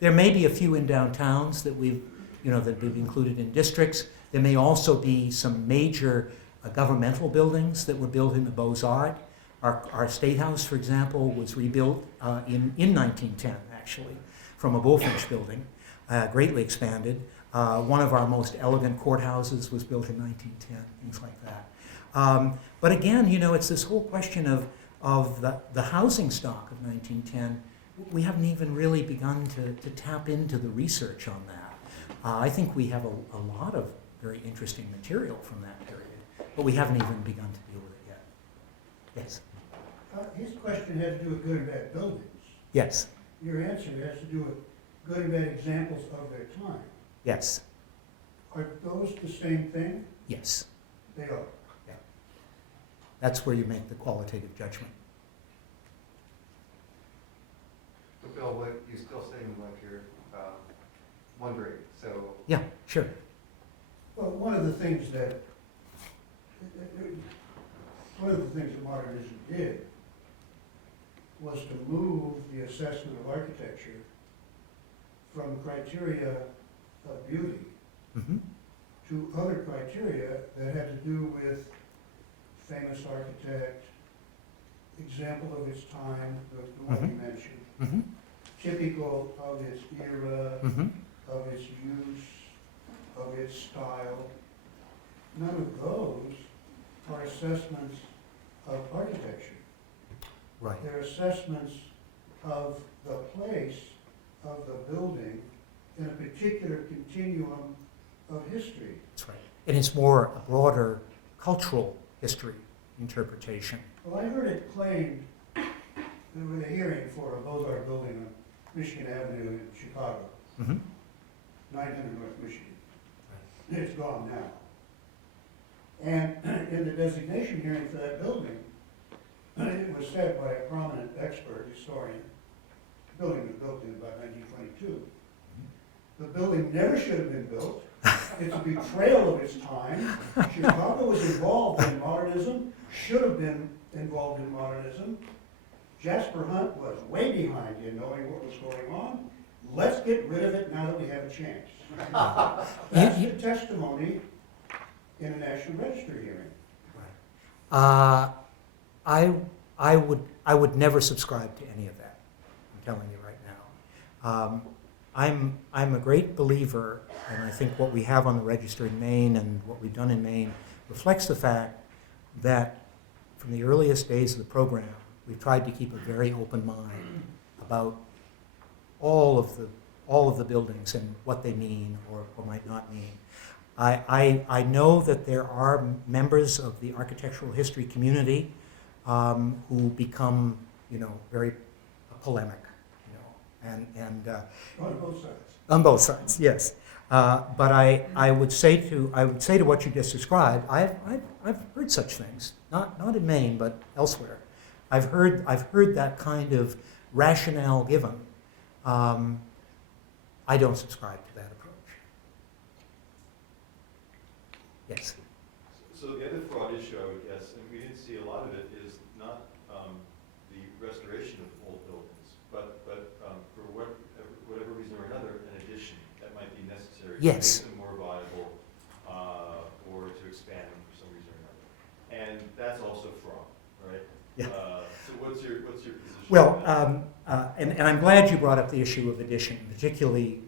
There may be a few in downtowns that we've included in districts. There may also be some major governmental buildings that were built in the Beaux-Arts Our State House, for example, was rebuilt in 1910, actually, from a bullfinch building, greatly expanded. One of our most elegant courthouses was built in 1910, things like that. But again, you know, it's this whole question of the housing stock of 1910. We haven't even really begun to tap into the research on that. I think we have a lot of very interesting material from that period, but we haven't even begun to deal with it yet. Yes? His question had to do with good and bad buildings. Yes. Your answer has to do with good and bad examples of their time. Yes. Are those the same thing? Yes. They are. Yeah. That's where you make the qualitative judgment. So Bill, what you still saying like you're wondering, so. Yeah, sure. Well, one of the things that modernism did was to move the assessment of architecture from criteria of beauty Mm-hmm. to other criteria that had to do with famous architect, example of its time, the one you mentioned, Mm-hmm. typical of its era, Mm-hmm. of its use, of its style. None of those are assessments of architecture. Right. They're assessments of the place of the building in a particular continuum of history. That's right. And it's more a broader cultural history interpretation. Well, I heard it claimed, there was a hearing for a Bozar building on Michigan Avenue in Chicago, Mm-hmm. 900 North Michigan. It's gone now. And in the designation hearing for that building, it was said by a prominent expert historian, the building was built in about 1922. The building never should have been built. It's a betrayal of its time. Chicago was involved in modernism, should have been involved in modernism. Jasper Hunt was way behind in knowing what was going on. Let's get rid of it now that we have a chance. That's the testimony in a National Register hearing. I would never subscribe to any of that. I'm telling you right now. I'm a great believer, and I think what we have on the register in Maine and what we've done in Maine reflects the fact that from the earliest days of the program, we've tried to keep a very open mind about all of the buildings and what they mean or might not mean. I know that there are members of the architectural history community who become, very polemic, and On both sides. on both sides, yes. But I would say to what you just described, I've heard such things, not in Maine, but elsewhere. I've heard that kind of rationale given. I don't subscribe to that approach. Yes. So the other fraud issue, I would guess, and we didn't see a lot of it, is not the restoration of old buildings, but for whatever reason or another, an addition that might be necessary Yes. to make them more viable or to expand them for some reason or another. And that's also fraud, right? Yeah. So what's your position? Well, on that? and I'm glad you brought up the issue of addition, particularly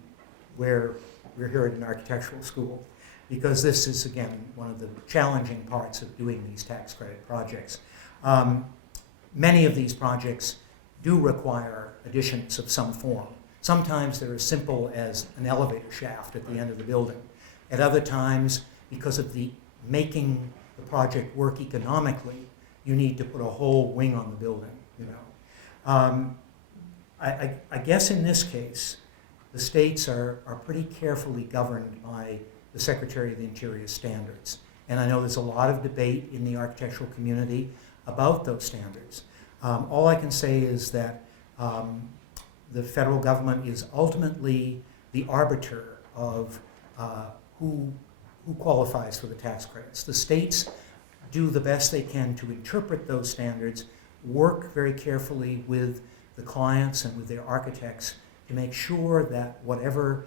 where we're here at an architectural school, because this is, again, one of the challenging parts of doing these tax credit projects. Many of these projects do require additions of some form. Sometimes they're as simple as an elevator shaft at the end of the building. At other times, because of the making the project work economically, you need to put a whole wing on the building, I guess in this case, the states are pretty carefully governed by the Secretary of the Interior standards. And I know there's a lot of debate in the architectural community about those standards. All I can say is that the federal government is ultimately the arbiter of who qualifies for the tax credits. The states do the best they can to interpret those standards, work very carefully with the clients and with their architects to make sure that whatever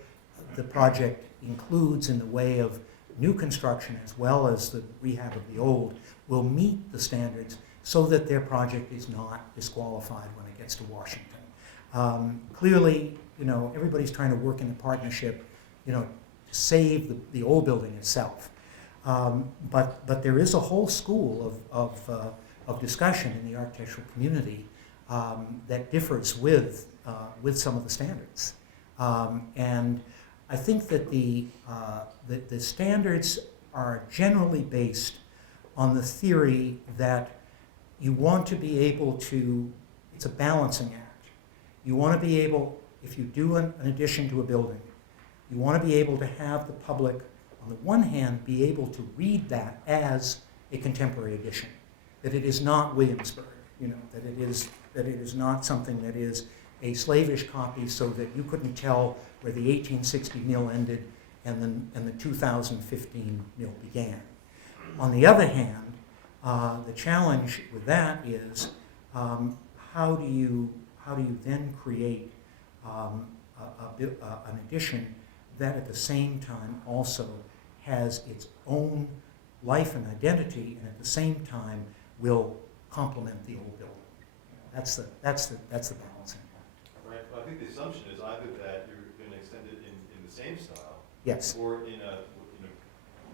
the project includes in the way of new construction as well as the rehab of the old will meet the standards so that their project is not disqualified when it gets to Washington. Clearly, everybody's trying to work in a partnership, to save the old building itself. But there is a whole school of discussion in the architectural community that differs with some of the standards. And I think that the standards are generally based on the theory that you want to be able to, it's a balancing act. You want to be able, if you do an addition to a building, you want to be able to have the public, on the one hand, be able to read that as a contemporary addition, that it is not Williamsburg, that it is not something that is a slavish copy so that you couldn't tell where the 1860 mill ended and the 2015 mill began. On the other hand, the challenge with that is how do you then create an addition that at the same time also has its own life and identity, and at the same time will complement the old building. That's the balancing. Right, well, I think the assumption is either that you're going to extend it in the same style, Yes. or in a,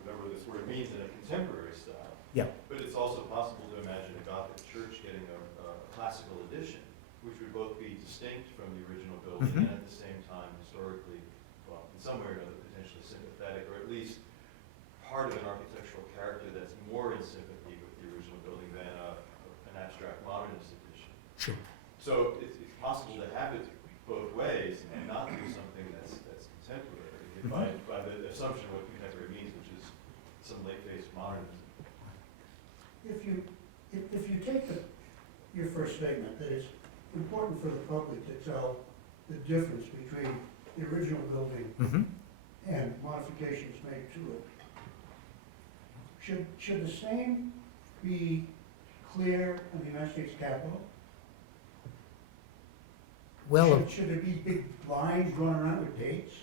whatever this word means, in a contemporary style. Yeah. But it's also possible to imagine a Gothic church getting a classical addition, which would both be distinct from the original building Mhm. and at the same time historically, well, in some way or another, potentially sympathetic, or at least part of an architectural character that's more in sympathy with the original building than an abstract modernist addition. Sure. So it's possible to have it both ways and not do something that's contemporary by the assumption of what contemporary means, which is some late-phase modernism. If you take your first statement, that it's important for the public to tell the difference between the original building Mm-hmm. and modifications made to it, should the same be clear in the United States Capitol? Well, Should there be big lines drawn around with dates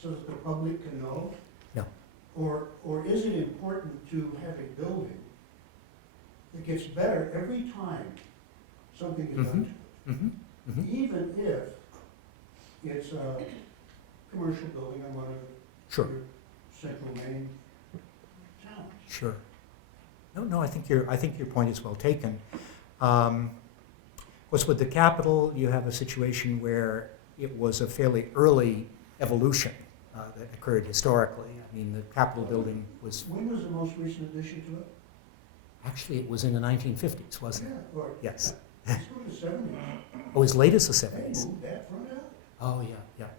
so that the public can know? No. Or is it important to have a building that gets better every time something is done to it? mm-hmm. Mm-hmm. Even if it's a commercial building on one of Sure. your central Maine towns? Sure. No, I think your point is well taken. Of course, with the Capitol, you have a situation where it was a fairly early evolution that occurred historically. I mean, the Capitol building was, When was the most recent addition to it? actually, it was in the 1950s, wasn't it? Yeah, or Yes. it's from the 70s. Oh, as late as the They 70s. moved that front out. Oh, yeah.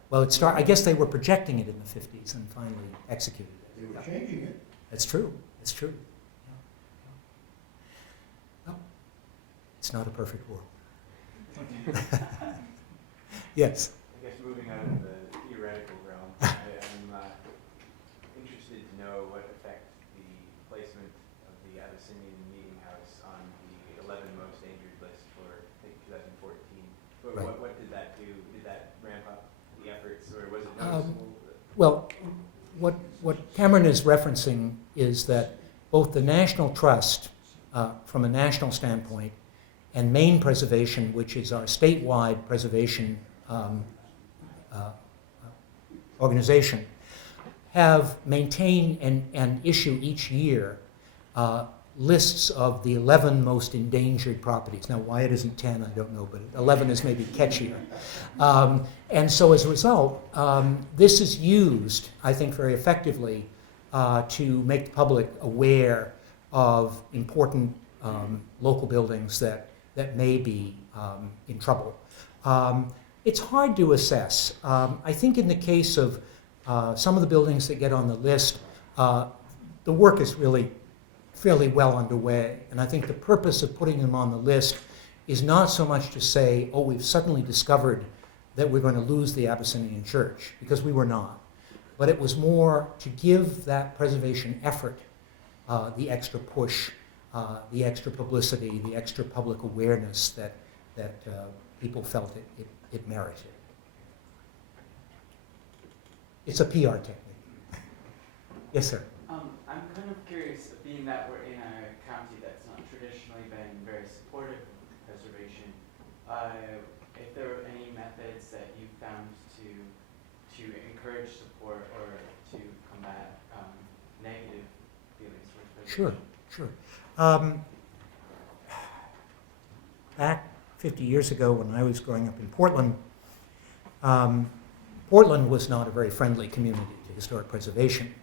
Well, I guess they were projecting it in the 50s and finally executed it. They were Yeah. changing it. That's true. That's true. Yeah. Well, it's not a perfect world. Yes. I guess moving out of the theoretical realm, I'm interested to know what effect the placement of the Abyssinian Meeting House on the 11 most dangerous list for, I think, 2014. Right. What did that do? Did that ramp up the efforts, or was it noticeable? Well, what Cameron is referencing is that both the National Trust, from a national standpoint, and Maine Preservation, which is our statewide preservation organization, have maintained and issue each year lists of the 11 most endangered properties. Now, why it isn't 10, I don't know, but 11 is maybe catchier. And so as a result, this is used, I think, very effectively to make the public aware of important local buildings that may be in trouble. It's hard to assess. I think in the case of some of the buildings that get on the list, the work is really fairly well underway. And I think the purpose of putting them on the list is not so much to say, oh, we've suddenly discovered that we're going to lose the Abyssinian Church, because we were not. But it was more to give that preservation effort the extra push, the extra publicity, the extra public awareness that people felt it merited. It's a PR technique. Yes, sir. I'm kind of curious, being that we're in a county that's not traditionally been very supportive of preservation, if there are any methods that you found to encourage support or to combat negative feelings towards Sure, preservation. sure. Back 50 years ago when I was growing up in Portland, Portland was not a very friendly community to historic preservation.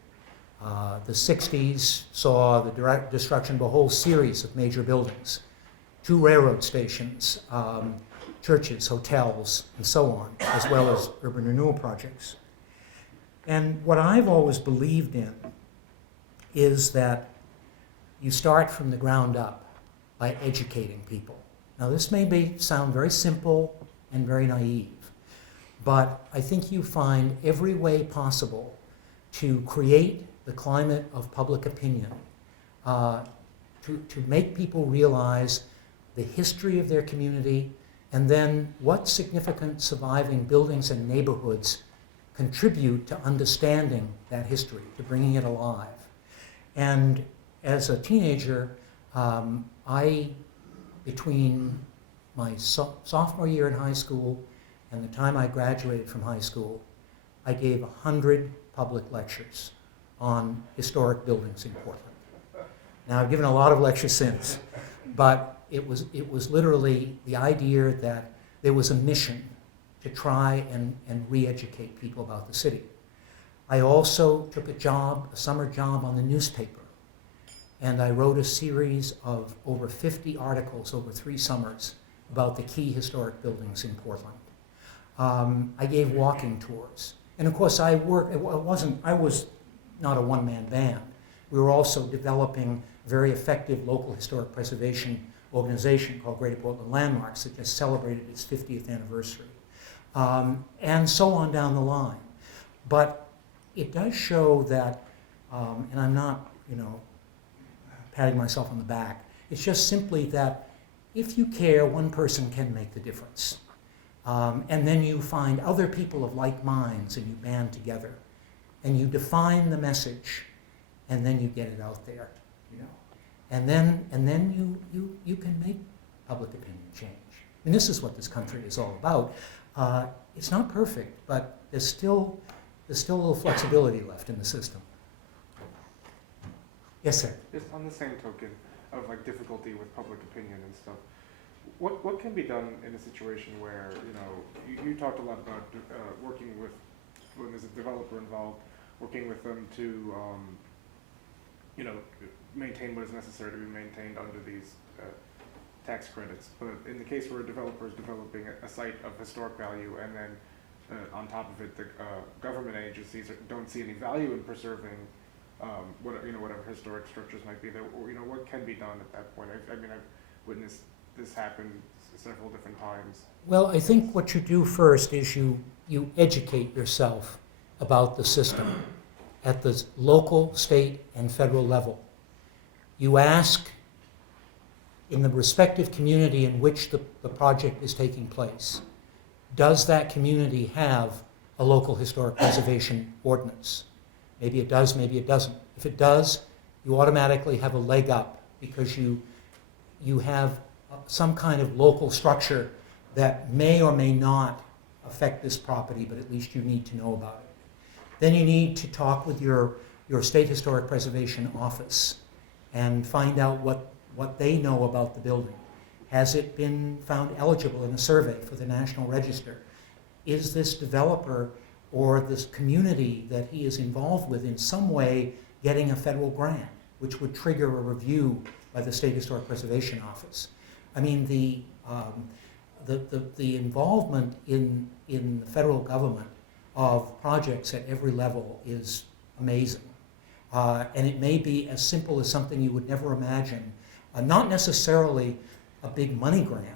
The 60s saw the direct destruction of a whole series of major buildings, 2 railroad stations, churches, hotels, and so on, as well as urban renewal projects. And what I've always believed in is that you start from the ground up by educating people. Now, this may sound very simple and very naive, but I think you find every way possible to create the climate of public opinion, to make people realize the history of their community, and then what significant surviving buildings and neighborhoods contribute to understanding that history, to bringing it alive. And as a teenager, between my sophomore year in high school and the time I graduated from high school, I gave 100 public lectures on historic buildings in Portland. Now, I've given a lot of lectures since, but it was literally the idea that there was a mission to try and re-educate people about the city. I also took a summer job on the newspaper, and I wrote a series of over 50 articles over 3 summers about the key historic buildings in Portland. I gave walking tours. And of course, I was not a one-man band. We were also developing a very effective local historic preservation organization called Greater Portland Landmarks that just celebrated its 50th anniversary. And so on down the line. But it does show that, and I'm not, patting myself on the back, it's just simply that if you care, one person can make the difference. And then you find other people of like minds and you band together. And you define the message, and then you get it out there, And then you can make public opinion change. And this is what this country is all about. It's not perfect, but there's still a little flexibility left in the system. Yes, sir. Just on the same token of difficulty with public opinion and stuff, what can be done in a situation where you talked a lot about working with, when there's a developer involved, working with them to maintain what is necessary to be maintained under these tax credits. But in the case where a developer is developing a site of historic value, and then on top of it, the government agencies don't see any value in preserving whatever historic structures might be there. What can be done at that point? I've witnessed this happen several different times. Well, I think what you do first is you educate yourself about the system at the local, state, and federal level. You ask in the respective community in which the project is taking place, does that community have a local historic preservation ordinance? Maybe it does, maybe it doesn't. If it does, you automatically have a leg up because you have some kind of local structure that may or may not affect this property, but at least you need to know about it. Then you need to talk with your state historic preservation office and find out what they know about the building. Has it been found eligible in a survey for the National Register? Is this developer or this community that he is involved with in some way getting a federal grant, which would trigger a review by the State Historic Preservation Office? I mean, the involvement in the federal government of projects at every level is amazing. And it may be as simple as something you would never imagine. Not necessarily a big money grant,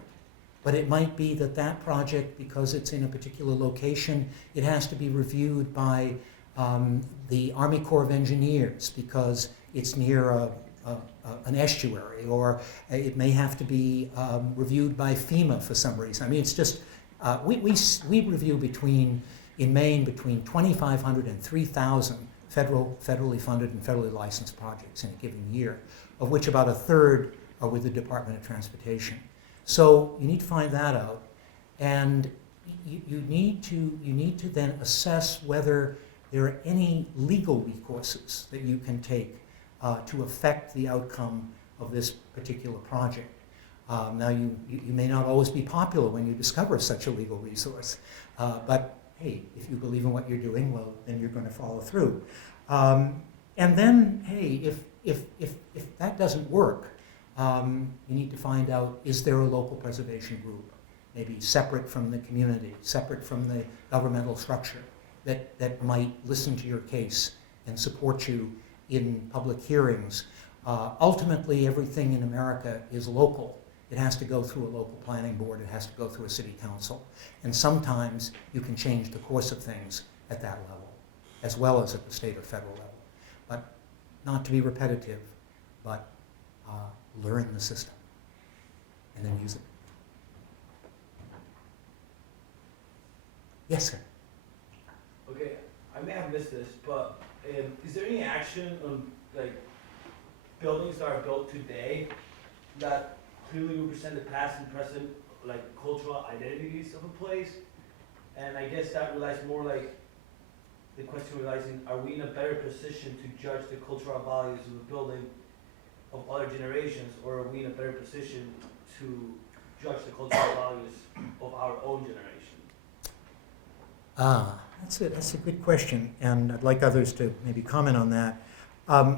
but it might be that project, because it's in a particular location, it has to be reviewed by the Army Corps of Engineers because it's near an estuary, or it may have to be reviewed by FEMA for some reason. I mean, it's just, we review in Maine between 2,500 and 3,000 federally funded and federally licensed projects in a given year, of which about a third are with the Department of Transportation. So you need to find that out, and you need to then assess whether there are any legal recourses that you can take to affect the outcome of this particular project. Now, you may not always be popular when you discover such a legal resource, but hey, if you believe in what you're doing, well, then you're going to follow through. And then, hey, if that doesn't work, you need to find out, is there a local preservation group, maybe separate from the community, separate from the governmental structure, that might listen to your case and support you in public hearings. Ultimately, everything in America is local. It has to go through a local planning board. It has to go through a city council. And sometimes you can change the course of things at that level, as well as at the state or federal level. But not to be repetitive, but learn the system and then use it. Yes, sir. Okay, I may have missed this, but is there any action on like buildings that are built today that clearly represent the past and present like cultural identities of a place? And I guess that relies more like the question relies in, are we in a better position to judge the cultural values of a building of other generations, or are we in a better position to judge the cultural values of our own generation? That's a good question, and I'd like others to maybe comment on that.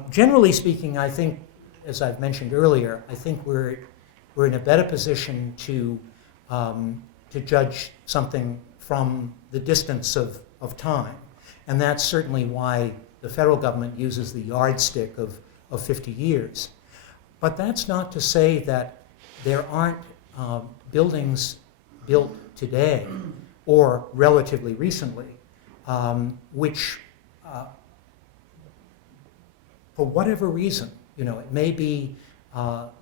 Generally speaking, I think, as I've mentioned earlier, I think we're in a better position to judge something from the distance of time, and that's certainly why the federal government uses the yardstick of 50 years. But that's not to say that there aren't buildings built today or relatively recently, which, for whatever reason, it may be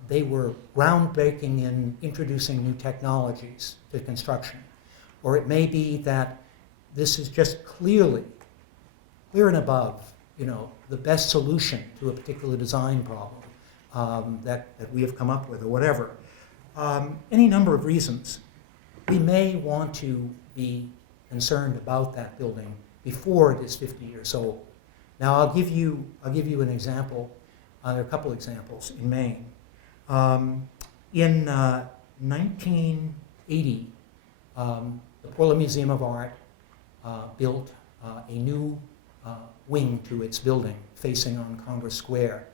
they were groundbreaking in introducing new technologies to construction, or it may be that this is just clear and above, the best solution to a particular design problem that we have come up with, or whatever. Any number of reasons. We may want to be concerned about that building before it is 50 years old. Now, I'll give you an example. There are a couple examples in Maine. In 1980, the Portland Museum of Art built a new wing to its building facing on Congress Square,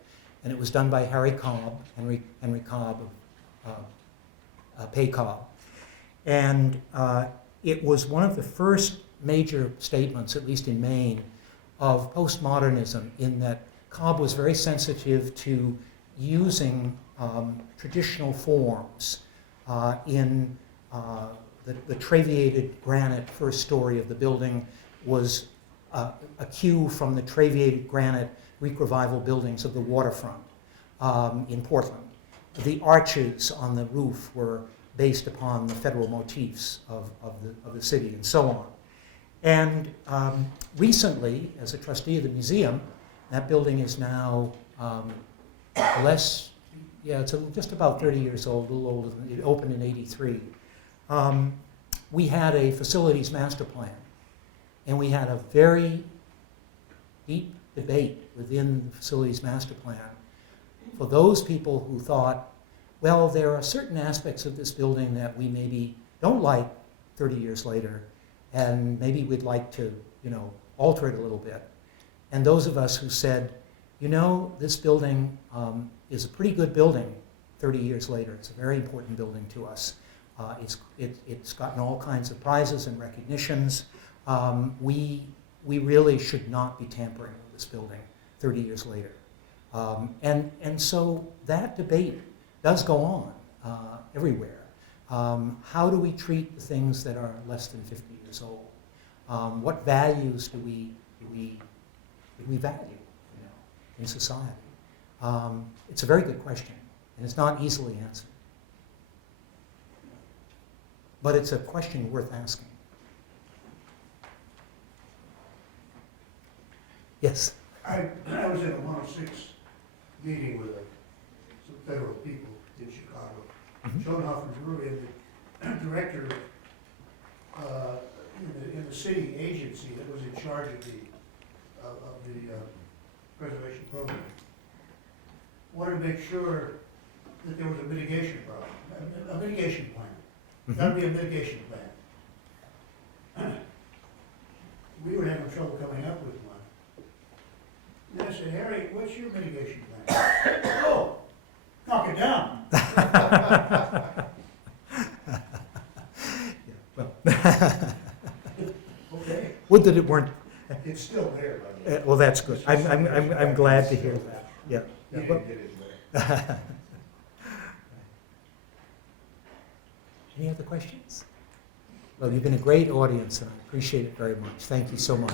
and it was done by Henry Cobb of Pay Cobb. And it was one of the first major statements, at least in Maine, of postmodernism, in that Cobb was very sensitive to using traditional forms in the traviated granite first story of the building was a cue from the traviated granite Greek Revival buildings of the waterfront in Portland. The arches on the roof were based upon the federal motifs of the city, and so on. And recently, as a trustee of the museum, that building is now it's just about 30 years old, a little older than it opened in '83. We had a facilities master plan, and we had a very deep debate within the facilities master plan for those people who thought, well, there are certain aspects of this building that we maybe don't like 30 years later, and maybe we'd like to, alter it a little bit. And those of us who said, this building is a pretty good building 30 years later. It's a very important building to us. It's gotten all kinds of prizes and recognitions. We really should not be tampering with this building 30 years later. And so that debate does go on everywhere. How do we treat the things that are less than 50 years old? What values do we value in society? It's a very good question, and it's not easily answered. But it's a question worth asking. Yes? I was in a 106 meeting with some federal people in Chicago. Mhm. Schoenhofer Brewery, and the director in the city agency that was in charge of the preservation program wanted to make sure that there was a mitigation problem, a mitigation plan. Got to be a mitigation plan. We were having trouble coming up with one. And I said, Harry, what's your mitigation plan? Oh, knock it down. Well, Okay, would that it weren't. it's still there, by the way. Well, that's good. I'm glad to hear that. Yeah. You Yeah. didn't get it there. Any other questions? Well, you've been a great audience, and I appreciate it very much. Thank you so much.